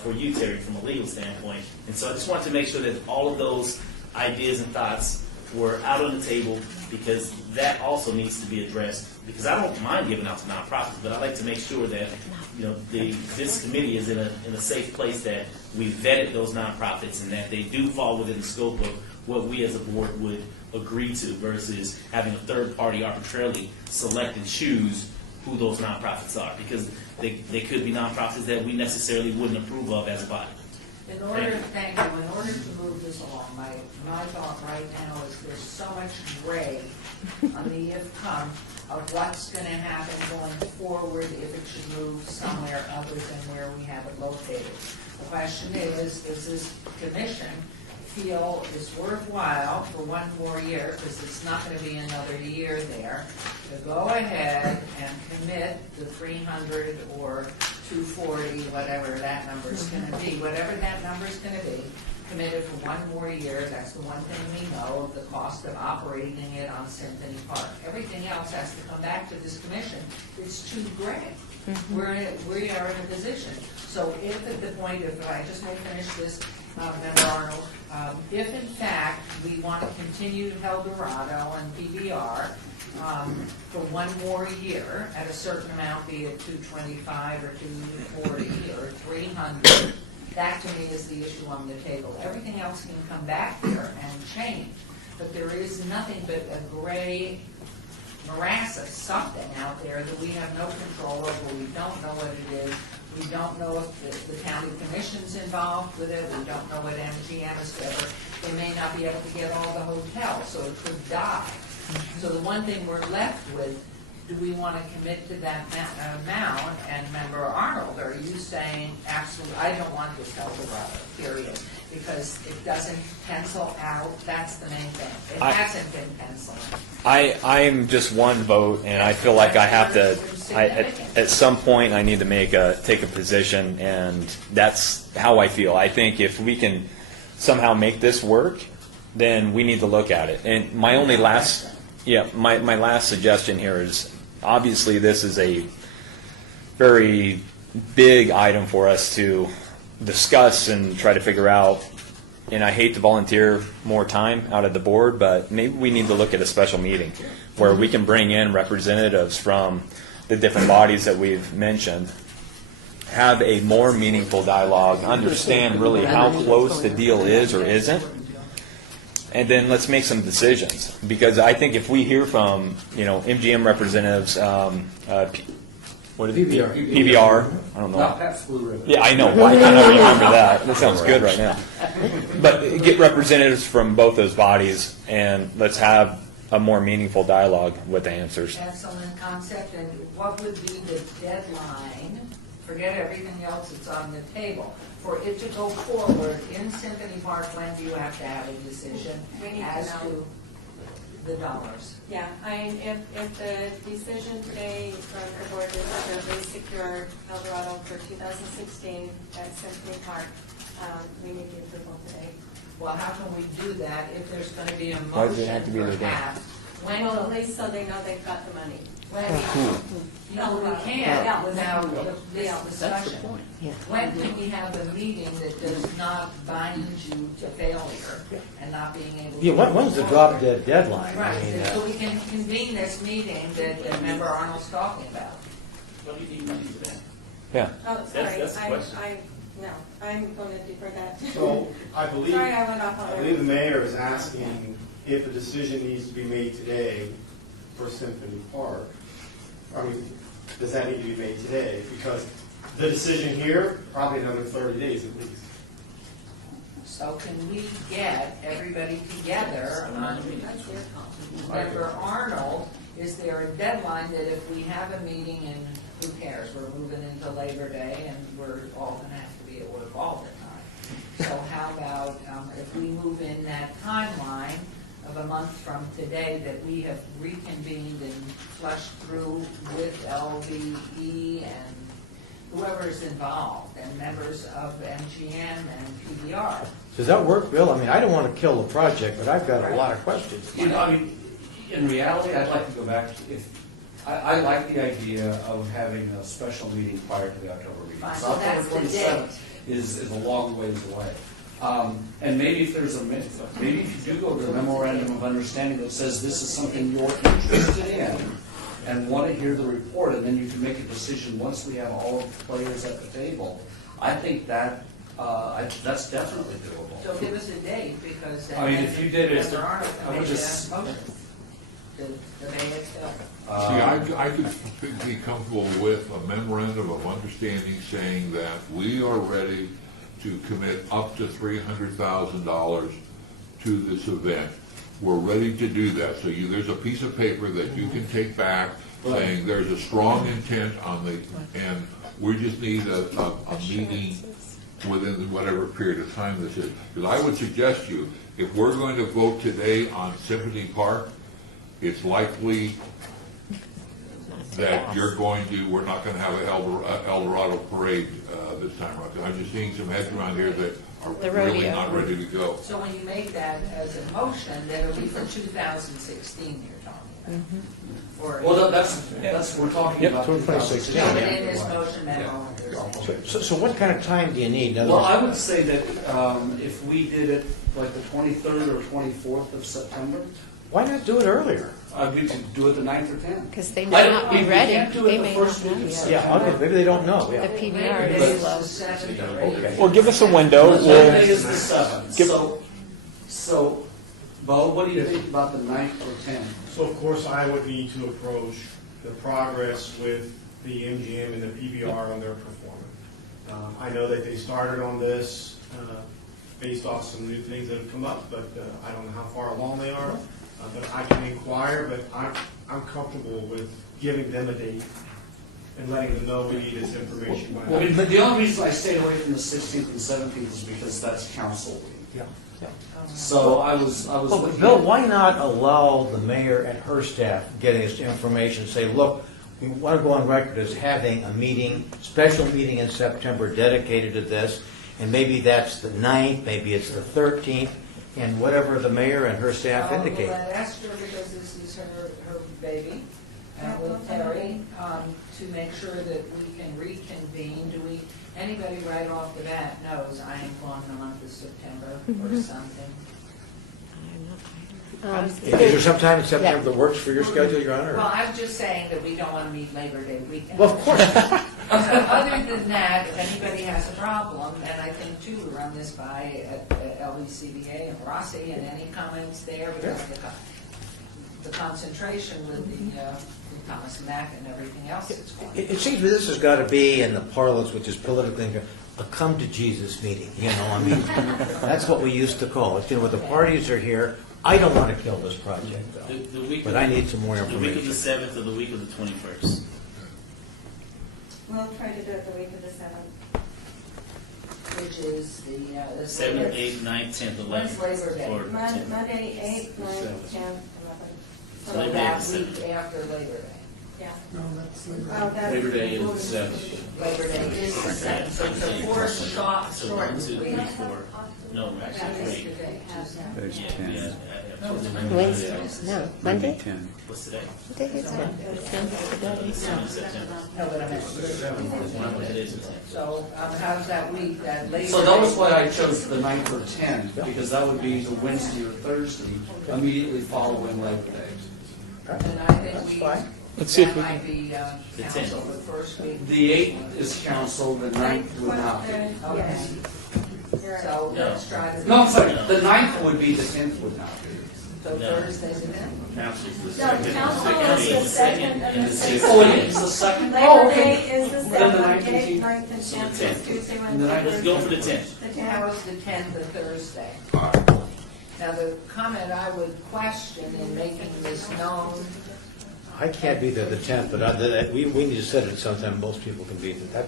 for you, Terry, from a legal standpoint. And so I just want to make sure that all of those ideas and thoughts were out on the table, because that also needs to be addressed. Because I don't mind giving out to nonprofits, but I like to make sure that this committee is in a safe place, that we vetted those nonprofits and that they do fall within the scope of what we as a board would agree to, versus having a third party arbitrarily select and choose who those nonprofits are, because they could be nonprofits that we necessarily wouldn't approve of as a body. In order to move this along, my thought right now is there's so much gray on the if-come of what's going to happen going forward if it should move somewhere other than where we have it located. The question is, does this commission feel it's worthwhile for one more year, because it's not going to be another year there, to go ahead and commit the 300 or 240, whatever that number is going to be, whatever that number is going to be, committed for one more year. That's the one thing we know of the cost of operating it on Symphony Park. Everything else has to come back to this commission. It's too gray. We are in a position. So if at the point, if I just may finish this, Member Arnold, if in fact we want to continue Eldorado and PBR for one more year at a certain amount, be it 225 or 240 or 300, that to me is the issue on the table. Everything else can come back here and change, but there is nothing but a gray morass of something out there that we have no control over. We don't know what it is. We don't know if the county commission's involved with it. We don't know what MGM is ever. They may not be able to get all the hotels, so it could die. So the one thing we're left with, do we want to commit to that amount? And Member Arnold, are you saying, absolutely, I don't want this Eldorado, period, because it doesn't pencil out? That's the main thing. It hasn't been penciling. I'm just one vote, and I feel like I have to. At some point, I need to take a position, and that's how I feel. I think if we can somehow make this work, then we need to look at it. And my last suggestion here is, obviously this is a very big item for us to discuss and try to figure out. And I hate to volunteer more time out of the board, but maybe we need to look at a special meeting where we can bring in representatives from the different bodies that we've mentioned, have a more meaningful dialogue, understand really how close the deal is or isn't, and then let's make some decisions. Because I think if we hear from, MGM representatives, what is it? PBR. I don't know. Not Pabst Blue Ribbon. Yeah, I know. Why can't I remember that? That sounds good right now. But get representatives from both those bodies, and let's have a more meaningful dialogue with the answers. Excellent concept, and what would be the deadline, forget everything else that's on the table, for it to go forward in Symphony Park? When do you have to have a decision We need to as know. to the dollars? Yeah, if the decision today from the board is to re-secure El Dorado for 2016 at Centennial Park, we need the approval today. Well, how can we do that if there's going to be a Why does it have to be motion the day? perhaps? When Well, will at least so they know they've got the money. No, we can't without this discussion. Yeah. When can we have a meeting that does not bind you to failure and not being able to? Yeah, when's the drop dead deadline? I mean, Right, so we can convene this meeting that Member Arnold's talking about. What do you need money for that? Yeah. Oh, sorry, that's the question. no, I'm going to defer that. So I believe, Sorry, I went off on I that. believe the mayor is asking if a decision needs to be made today for Symphony Park. I mean, does that need to be made today? Because the decision here, probably another 30 days at least. So can we get everybody together on Member Arnold? Is there a deadline that if we have a meeting and who cares, we're moving into Labor Day and we're all going to have to be at work all the time. So how about if we move in that timeline of a month from today that we have reconvened and flushed through with LVE and whoever is involved and members of MGM and PBR? Does that work, Bill? I mean, I don't want to kill the project, but I've got a lot of questions. I mean, in reality, I'd like to go back, I like the idea of having a special meeting prior to the October meeting. Fine, So so that's the October 27th is a long ways away. And maybe if there's maybe if you do go to a memorandum of understanding that says this is something you're interested in and want to hear the report, and then you can make a decision once we have all of the players at the table, I think that, that's definitely doable. So give us a date, because then. I mean, if you did it, Member Arnold I can would make just- that motion. To debate it still. See, I could be comfortable with a memorandum of understanding saying that we are ready to commit up to $300,000 to this event. We're ready to do that. So there's a piece of paper that you can take back saying there's a strong intent and we just need a meeting within whatever period of time this is. Because I would suggest you, if we're going to vote today on Symphony Park, it's likely that we're not going to have an El Dorado parade this time around. I'm just seeing some heads around here that are really not ready to go. So when you make that as a motion, that it'll be for 2016 you're talking about? Or- Well, that's, we're talking Yep, about 2016. 2016. No, but in this motion, Member. So what kind of time do you need? In other Well, words- I would say that if we did it like the 23rd or 24th of September, Why not do it earlier? we could do it the 9th or 10th. Because they may not be ready. We can't do They it the may first not week know of yet. Yeah, okay, maybe they don't know, The yeah. PBR Labor Day is is low. the 7th or 8th. Okay. Well, give us a window. Labor Day is the 7th. Give- So, Bo, what do you think about the 9th or 10th? So of course, I would need to approach the progress with the MGM and the PBR on their performance. I know that they started on this based off some new things that have come up, but I don't know how far along they are. But I can inquire, but I'm comfortable with giving them a date and letting them know we need this information by. Well, the only reason I stayed away from the 16th and 17th is because that's council week. Yeah. So I was Well, looking but Bill, at- why not allow the mayor and her staff getting this information, say, look, we want to go on record as having a meeting, special meeting in September dedicated to this, and maybe that's the 9th, maybe it's the 13th, and whatever the mayor and her staff indicate. Well, I asked her, because this is her baby, with Terry, to make sure that we can reconvene. Anybody right off the bat knows I ain't going the month of September or something? Is there some time in September that works for your schedule, Your Honor? Well, I'm just saying that we don't want to meet Labor Day weekend. Well, of course. Other than that, if anybody has a problem, and I think too, we run this by at LECBA and Rossi, and any comments there, because the concentration with the Thomas Mack and everything else that's going on. It seems to me this has got to be, in the parlance, which is politically, a come to Jesus meeting, you know, I mean, that's what we used to call it. You know, when the parties are here, I don't want to kill this project, though, but I need some more The week of the information. 7th or the week of the 21st. We'll try to do it the week of the 7th. Which is the 7th, 8th, 9th, 10th, 11th. When's Labor Day? or 10th. Monday, 8th, 9th, 10th, 11th. So Labor Day that is the week after Labor Day. Yeah. Oh, that's- Labor Day is the 7th. Labor Day is the 7th, so it's a four So short 1, 2, 3, week. 4. No, actually 3. There's Yeah, 10. yeah. Wednesday? No, Monday? 10. What's today? What day is it? 7th September. No, but I meant, It is the 10th. so how's that week, that Labor Day? So that was why I chose the 9th or 10th, because that would be the Wednesday or Thursday immediately following Labor Day. And I think we, Let's see if that we might be council the first week. The 8th is council, the 9th would not be. Okay. So let's try to. No, I'm sorry, the 9th would be, the 10th would not be. So Thursday the 10th? Council's the No, 2nd. council is the 2nd and the 6th. Oh, it is the 2nd? Labor Day is the Then the 7th, 9th and 8th, 10th. 9th, and 10th, it's Tuesday, And the Wednesday, 9th. Let's go for the 10th. The How 10th. is the 10th, the Thursday? Now, the comment I would question in making this known, I can't be there the 10th, but we need to set it sometime most people can be there.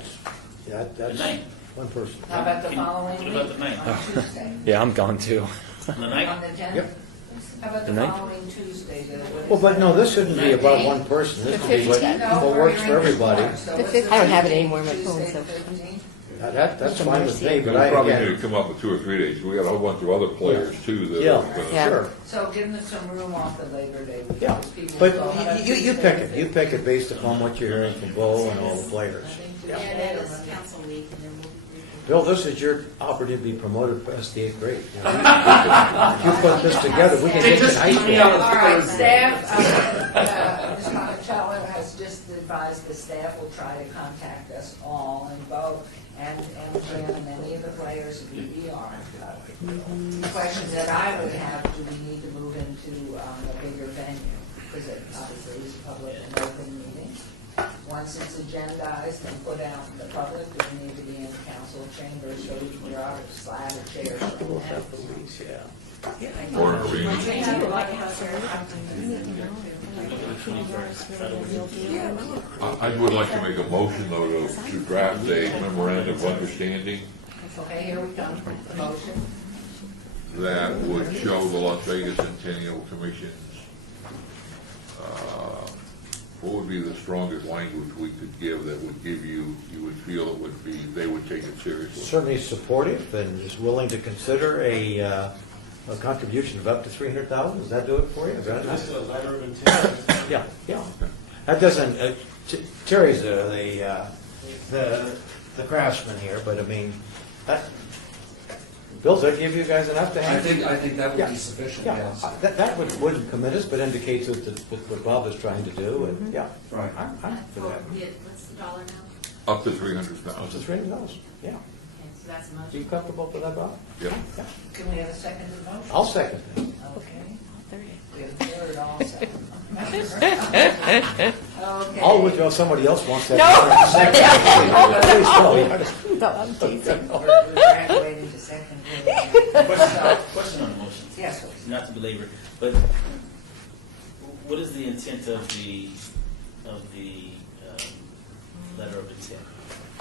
That's ninth. one person. how about the Can you- following what week? about the 9th? On Tuesday? Yeah, I'm gone too. On the On 9th? the 10th? Yep. How about the The 9th? following Tuesday? Well, but no, this shouldn't be about one person. This should be what works for everybody. I don't have it anymore on my phone, Tuesday so. the 15th? That's fine with me, but We I, probably need again, to come up with 2 or 3 days. We got a whole bunch of other players too that yeah, are gonna- Yeah. sure. So give them some room off the Labor Day week. Yeah, because people but go, "How about you Tuesday pick the it. You pick it based upon what you're hearing from Bo and all the players. Yeah, it is council week, and then we'll. Bill, this is your opportunity to be promoted past the 8th grade. You know? If you put this together, we can They get you in just high keep me school. out of All right, third staff, Ms. Monticello has just advised the staff will try to contact us all, and Bo, and Jim, and any of the players of BBR. The question that I would have, do we need to move into a bigger venue? Because it obviously is a public and open meeting. Once it's agendized and put out in the public, do we need to be in the council chambers, so we can draw a slab of chairs from that? or an arena. I would like to make a motion though to draft a memorandum of understanding Okay, here we come, motion. that would show the Las Vegas Centennial Commission's, what would be the strongest language we could give that would give you would feel it would be, they would take it seriously. Certainly supportive and is willing to consider a contribution of up to $300,000. Does that do it for you? Is that enough? Just a letter of intent. Yeah, yeah. That doesn't, Terry's the craftsman here, but I mean, Bill, does that give you guys enough to I have? think that would Yeah. be sufficient, Yeah, yes. that wouldn't commit us, but indicates what Bob is trying to do, and yeah, Right. I'm for that. What's the dollar now? Up to Up to $300,000. $300, yeah. Okay, so that's much. Are you comfortable with that, Bob? Yep. Yeah. Can we have a seconded motion? I'll second that. Okay. We have third also. Okay. I'll withdraw, somebody else wants that. No, I'm teasing. We're graduating to second grade. Question on the motion. Yes, please. Not to belabor, but what is the intent of the letter of intent?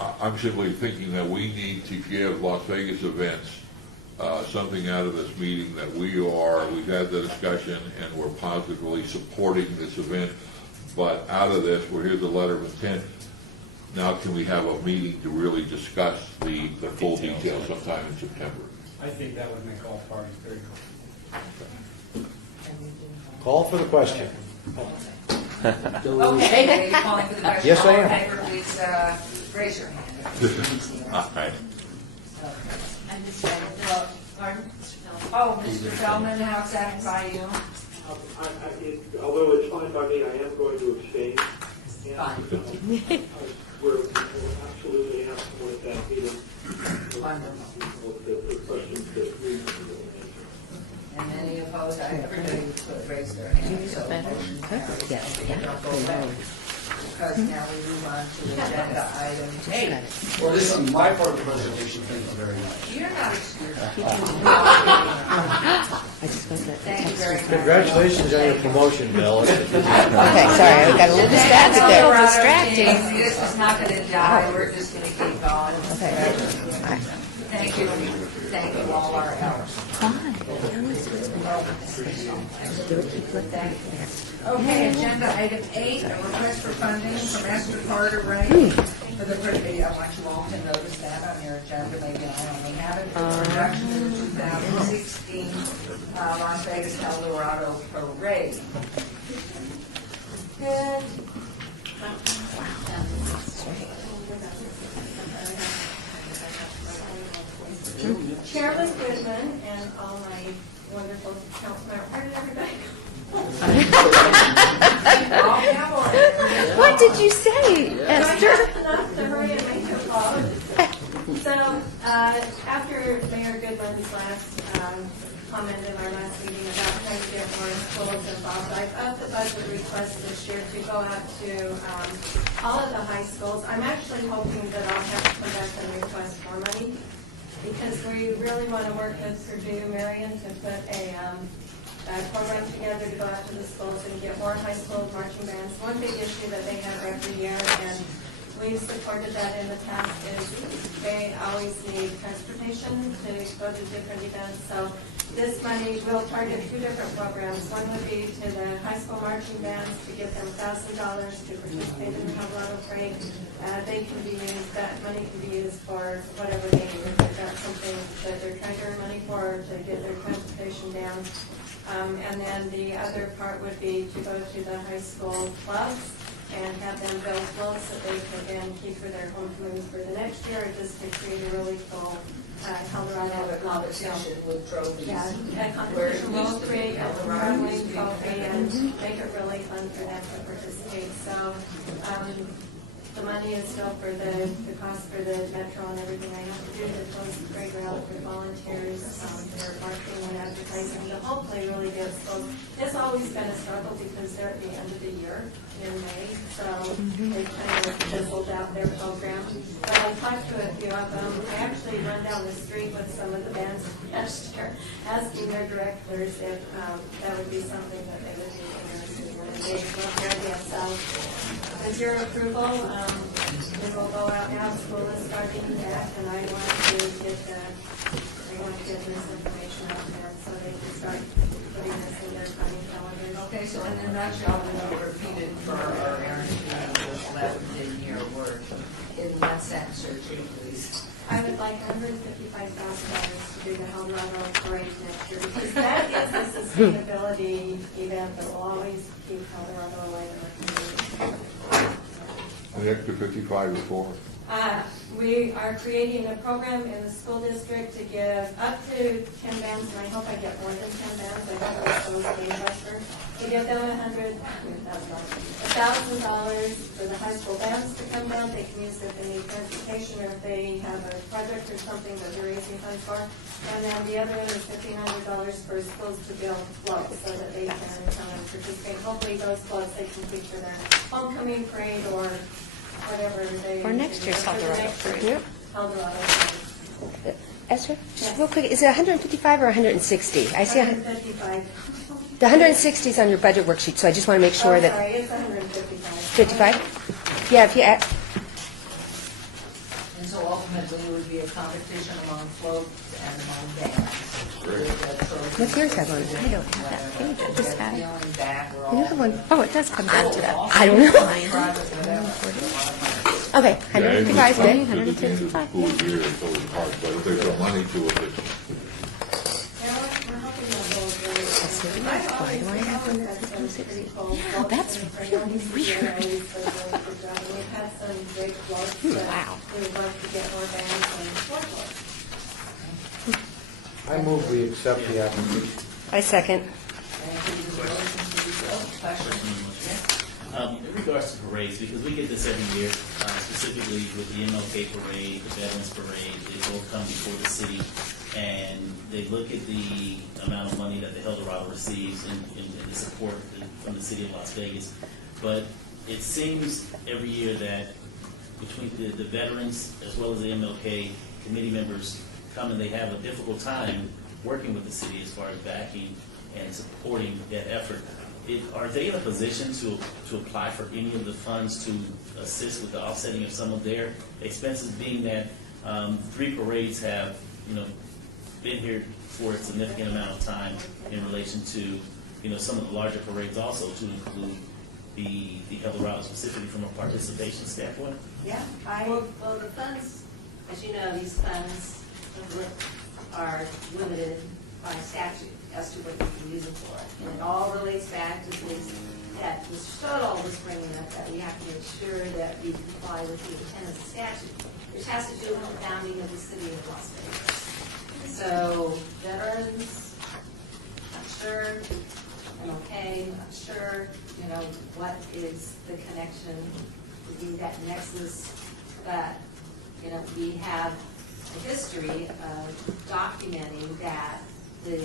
I'm simply thinking that we need to give Las Vegas events something out of this meeting that we've had the discussion and we're positively supporting this event, but out of this, here's a letter of intent. Now can we have a meeting to really discuss the full details sometime in September? I think that would make all parties very comfortable. Call for the question. Okay, are you calling for the question? Yes, I am. All in favor, please raise your hand. All right. I'm just, pardon? Mr. Feldman? Oh, Mr. Feldman, how satisfy you? Although it's fine by me, I am going to abstain. And, we're absolutely have someone at that meeting. The questions that we And any opposed, everybody raised their hand, so motion carries. Yes. Okay, don't go vote. Because now we move on to agenda item 8. Well, this is my part of the presentation. Thank you very much. You're not excused. I just want to. Thank you very much. Congratulations on your promotion, Bill. Okay, sorry, I got a little distracted there. Colorado Distracting. team, this is not going to die, we're just going to keep going. Okay. Thank you, thank you all our help. Okay, agenda item 8, a request for funding from Esther Carter Ray for the, I want you all to notice that on your agenda, maybe I only have it, for the production of the 2016 Las Vegas Eldorado Parade. Good. Chairman Goodman and all my wonderful council members, where did everybody go? What did you say, Esther? Enough to hurry and make your call. So, after Mayor Goodman's last comment in our last meeting about trying to get more schools involved, I've upped the budget request this year to go out to all of the high schools. I'm actually hoping that I'll have to come back and request more money, because we really want to work with Purdue Marion to put a program together to go out to the schools and get more high school marching bands. One big issue that they have every year, and we've supported that in the past, is they always need transportation to go to different events. So this money will target 2 different programs. One would be to the high school marching bands to give them $1,000 to participate in the Colorado Parade. They can be used, that money can be used for whatever they need. If they've got something that they're trying to earn money for, to get their transportation down. And then the other part would be to go to the high school clubs and have them build floats that they can then keep for their homecomings for the next year, or just to create a really cool Colorado Have a competition with trophies. Yeah, a competition will create a traveling trophy and make it really fun for them to participate. So the money is still for the cost for the metro and everything I have to do to close the playground for volunteers, their marketing and advertising to hopefully really get schools. It's always been a struggle because they're at the end of the year in May, so they kind of fizzled out their program. But I talked to a few of them. I actually run down the street with some of the bands last year, asking their directors if that would be something that they would be interested in. And they love the idea. So with your approval, we will go out now. School is starting back, and I want to get this information out there so they can start putting this in their timing calendars. Okay, so in a nutshell, we will repeat it for our Aaron who's left in here, we're in one sentence or two, please. I would like $155,000 to do the Colorado Parade next year, because that is a sustainability event that will always keep Colorado alive in our community. The extra 55 is for? We are creating a program in the school district to give up to 10 bands, and I hope I get more than 10 bands. I hope it was gangbusters. To give them $1,000 for the high school bands to come down. They can use it if they need transportation or if they have a project or something that they're raising funds for. And then the other one is $1,500 for schools to build floats so that they can participate. Hopefully those floats they can keep for their homecoming parade or whatever they. For next year's Eldorado Parade. Eldorado Parade. Esther, just real quick, is it 155 or 160? I see 155. The 160 is on your budget worksheet, so I just want to make sure that. Sorry, it's 155. 55? Yeah, if you add. And so ultimately, it would be a competition among floats and among bands. What's yours have on it? I don't have that page. I just have. Feeling back, we're all. Another one. Oh, it does come down to that. I don't know. Okay, 155 is good. 155. School year, so it's hard, but if there's no money to it, it's Why do I have 160? Oh, that's really weird. We've had some great floats that we would like to get more bands and more floats. I move we accept the application. I second. Thank you. regards to parades, because we get this every year, specifically with the MLK parade, the Veterans Parade, they both come before the city, and they look at the amount of money that the Eldorado receives and the support from the city of Las Vegas. But it seems every year that between the veterans as well as the MLK committee members come and they have a difficult time working with the city as far as backing and supporting that effort. Are they in a position to apply for any of the funds to assist with the offsetting of some of their expenses, being that 3 parades have, been here for a significant amount of time in relation to, some of the larger parades also, to include the Eldorado specifically from a participation standpoint? Yeah, well, the funds, as you know, these funds are limited by statute as to what you can use it for. And it all relates back to things that Mr. Stoddall was bringing up, that we have to make sure that we comply with the intent of the statute, which has to do with the founding of the city of Las Vegas. So veterans, not sure, MLK, not sure, what is the connection, that nexus, but, we have a history of documenting that the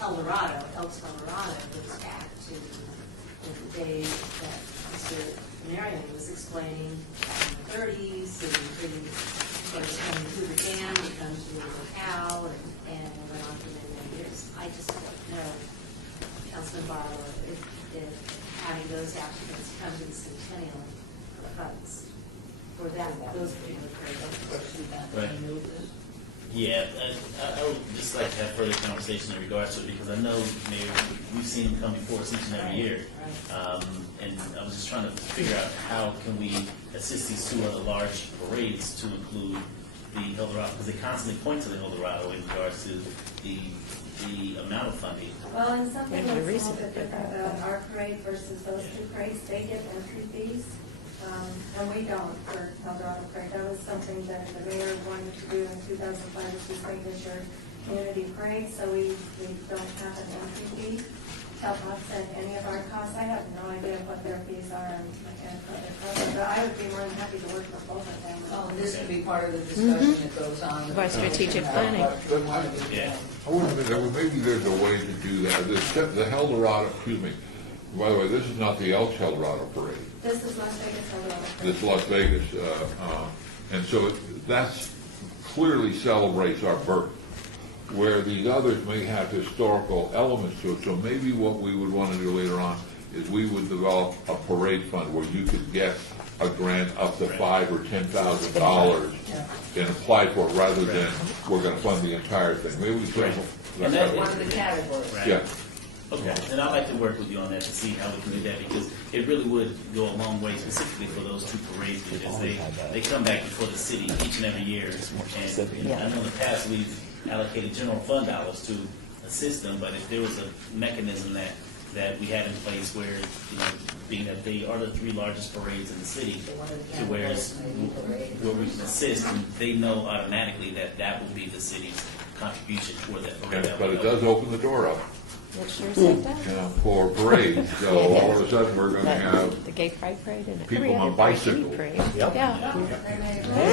Eldorado goes back to the day that Mr. Marion was explaining back in the 30s, and first coming to Hoover Dam, becomes to the locale, and went on for many, many years. I just don't know, Councilman Barlow, if having those applicants come to the Centennial funds for those particular programs. Right. Yeah, I would just like to have further conversation in regards to it, because I know, Mayor, we've seen them come before us each and every year. And I was just trying to figure out how can we assist these 2 other large parades to include the Eldorado, because they constantly point to the Eldorado in regards to the amount of funding. Well, and something that's a little bit different about our parade versus those 2 parades, they get entry fees, and we don't for Eldorado Parade. That was something that the mayor wanted to do in 2005, which is make this your community parade, so we don't have an entry fee to offset any of our costs. I have no idea what their fees are, but I would be more than happy to work with both of them. Oh, this could be part of the discussion that goes on. By strategic planning. Yeah. I wonder if maybe there's a way to do that. The Eldorado, excuse me, by the way, this is not the Elks Eldorado Parade. This is Las Vegas Eldorado Parade. This Las Vegas, and so that's clearly celebrates our birth, where these others may have historical elements to it. So maybe what we would want to do later on is we would develop a parade fund where you could get a grant up to $5,000 or $10,000 and apply for it, rather than we're going to fund the entire thing. Maybe we could. And that One of the categories. Right. Yeah. Okay, and I'd like to work with you on that to see how we can do that, because it really would go a long way specifically for those 2 parades, because they come back before the city each and every year. And I know in the past we've allocated general fund dollars to assist them, but if there was a mechanism that we had in place where, being that they are the 3 largest parades in the city, to where we can assist, and they know automatically that will be the city's contribution for that parade. But it does open the door up. It sure does. For parades. So all of a sudden, we're going to have the Gay Pride Parade and people every on other bicycles. parade. Yep. Yeah.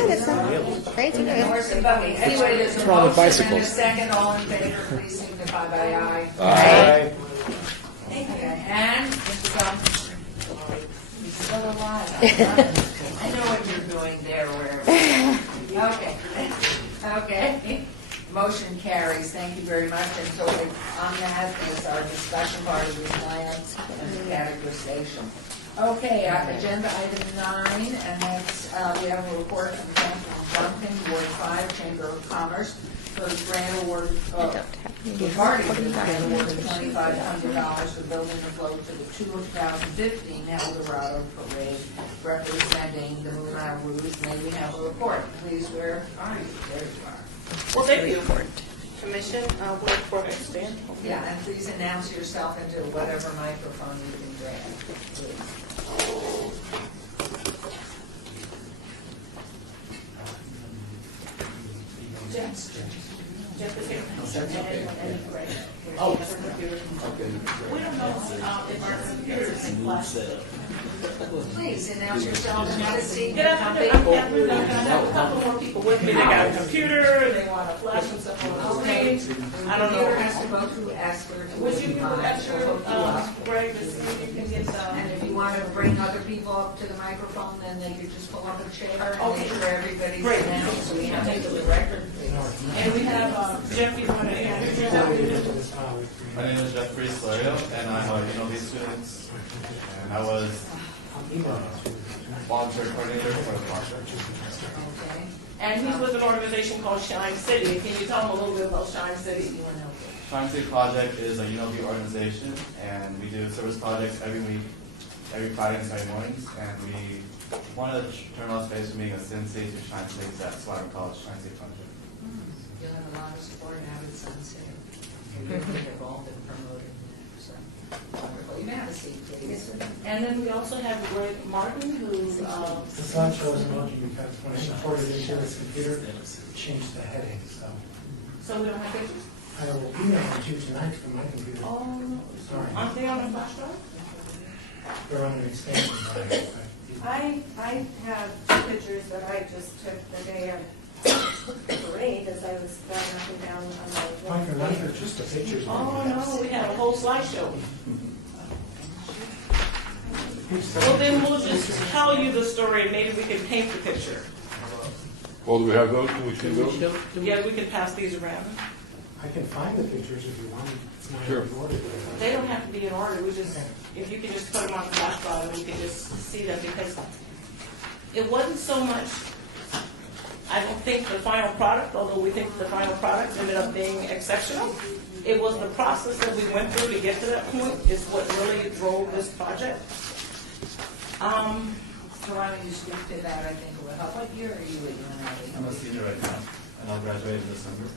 That's not crazy. Horse and buggy. Anyway, there's a wrong with motion and a bicycles? second. All in favor, please signify by aye. Aye. Okay, and Mr. Johnson? He's still alive. I know what you're doing there, where. Okay. Motion carries. Thank you very much. And so on that is our discussion part of the plan and the categorization. Okay, agenda item 9, and that's, we have a report from Duncan, Ward 5, Chamber of Commerce, for the grant award, regarding the grant award of $2,500 for building the float to the 2015 Eldorado Parade, representing the Moulin Rouge. May we have a report? Please, where are you? There you are. Well, thank you, Commission. Will report stand? Yeah, and please announce yourself into whatever microphone you can grab, please. Jeff is here. Oh. We don't know if our computers flash. Please announce yourself and have a seat. Good afternoon, I'm Catherine. I'm gonna have a couple more people with me. They got a computer, they want to flash some stuff on the Okay. screen. I don't know. Computer has to go through Asper. Would you give a picture, Greg, to see if you can get And if you want to bring other people up to the microphone, then they could just pull up a chair and Okay. make sure everybody's Great. announced, so we have Thank it you. to the record. And we have Jeff, you want to introduce? My name is Jeffrey Slario, and I'm a UNLV student, and I was volunteer coordinator for the project. Okay. And he's with an organization called Shine City. Can you tell them a little bit about Shine City? Shine City Project is a UNLV organization, and we do service projects every week, every Friday and Saturday mornings, and we wanted to turn our space from being a Sin City to Shine City, so that's why we call it Shine City Project. You'll have a lot of support out of Sun City. You're really involved in promoting that, so wonderful. You may have a seat, please. And then we also have Greg Martin, who's, The slideshow isn't working because when I imported it into this computer, it changed the heading, so. so we don't have pictures? I will email it to you tonight from my computer. Oh, Sorry. aren't they on a flash drive? They're on an extension drive. I have two pictures that I just took the day of the parade as I was driving up and down on Mike, none are just the pictures. Oh, no, we had a whole slideshow. Well, then we'll just tell you the story and maybe we can paint the picture. Well, do we have those? Can we see those? Yeah, we can pass these around. I can find the pictures if you want. It's not Sure. in order. They don't have to be in order, we just, if you can just put them on the flash drive and we can just see them, because it wasn't so much, I don't think the final product, although we think the final product ended up being exceptional. It was the process that we went through to get to that point is what really drove this project. So why don't you speak to that, I think it will help. What year are you at UNLV? I'm a senior right now, and I'll graduate in December.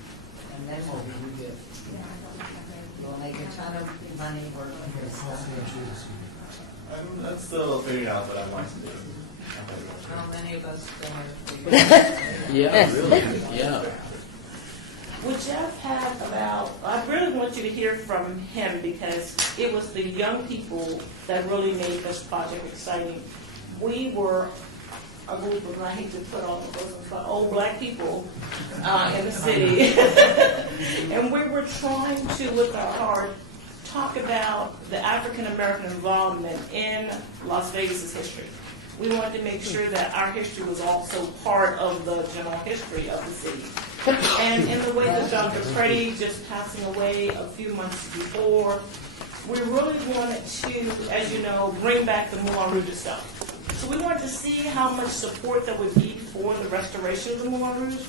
And then what will you do? You'll make a ton of money working for this stuff. That's still figuring out what I want to do. How many of us are? Yeah, really, yeah. Would Jeff have about, I really want you to hear from him because it was the young people that really made this project exciting. We were a group of, I hate to put all of those, but old black people in the city. And we were trying to, with our heart, talk about the African American involvement in Las Vegas' history. We wanted to make sure that our history was also part of the general history of the city. And in the way that Dr. Craig just passing away a few months before, we really wanted to, as you know, bring back the Moulin Rouge itself. So we wanted to see how much support there would be for the restoration of the Moulin Rouge.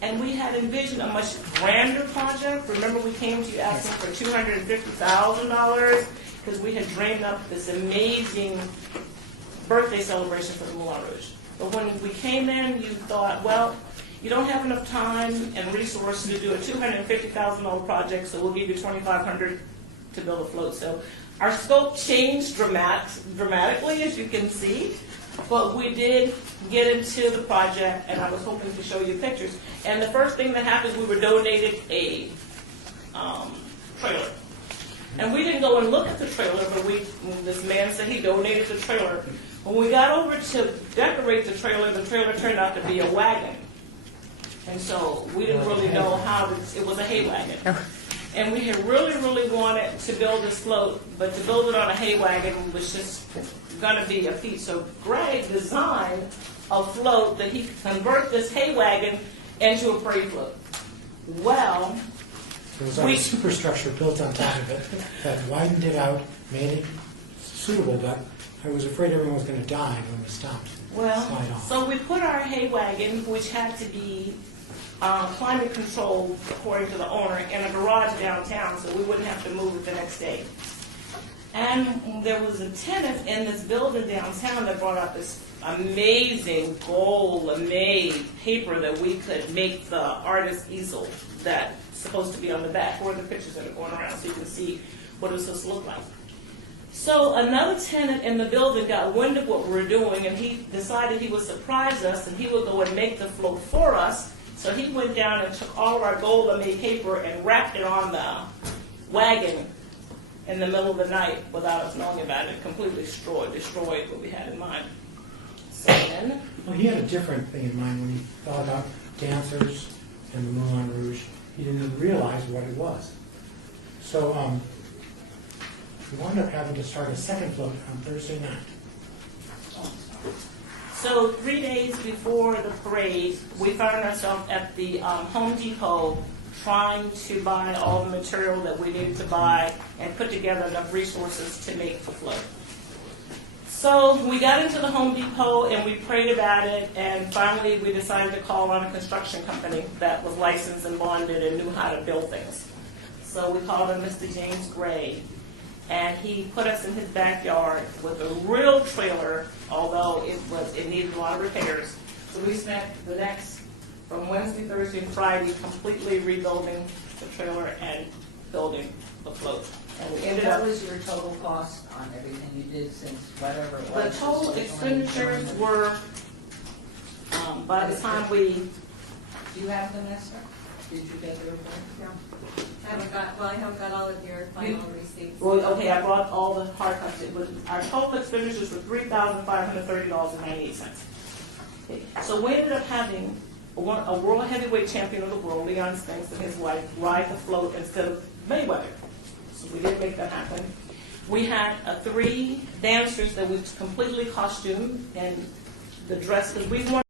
And we had envisioned a much grander project. Remember, we came to you asking for $250,000 because we had dreamed up this amazing birthday celebration for the Moulin Rouge. But when we came in, you thought, well, you don't have enough time and resources to do a $250,000 project, so we'll give you $2,500 to build a float. So our scope changed dramatically, as you can see, but we did get into the project, and I was hoping to show you pictures. And the first thing that happened, we were donated a trailer. And we didn't go and look at the trailer, but this man said he donated the trailer. When we got over to decorate the trailer turned out to be a wagon. And so we didn't really know how it was a hay wagon. And we had really, really wanted to build this float, but to build it on a hay wagon was just going to be a feat. So Greg designed a float that he could convert this hay wagon into a parade float. Well, There was already superstructure built on top of it that widened it out, made it suitable, but I was afraid everyone was going to die when we stopped. well, Slide off. so we put our hay wagon, which had to be climate controlled according to the owner, in a garage downtown so we wouldn't have to move it the next day. And there was a tenant in this building downtown that brought out this amazing gold lame paper that we could make the artist easel that's supposed to be on the back, or the pictures that are going around so you can see what it was supposed to look like. So another tenant in the building got wind of what we were doing, and he decided he would surprise us and he would go and make the float for us. So he went down and took all of our gold lame paper and wrapped it on the wagon in the middle of the night without us knowing about it, completely destroyed what we had in mind. So then, Well, he had a different thing in mind when he thought about dancers and the Moulin Rouge. He didn't realize what it was. So we wound up having to start a second float on Thursday night. so 3 days before the parade, we found ourselves at the Home Depot trying to buy all the material that we needed to buy and put together enough resources to make the float. So we got into the Home Depot and we prayed about it, and finally we decided to call on a construction company that was licensed and bonded and knew how to build things. So we called on Mr. James Gray, and he put us in his backyard with a real trailer, although it needed a lot of repairs. So we spent the next, from Wednesday, Thursday, and Friday, completely rebuilding the trailer and building the float. And we ended What up, was your total cost on everything you did since whatever it the was? total expenditures were, by the time we, Do you have them, Esther? Did you get the report? I haven't got all of your final receipts. well, okay, I brought all the hard copies. It was, our total expenditures were $3,530.98. Okay. So we ended up having a world heavyweight champion of the world, Leon Spinks, and his wife ride the float instead of Mayweather. So we did make that happen. We had 3 dancers that we completely costumed and the dress, because we wanted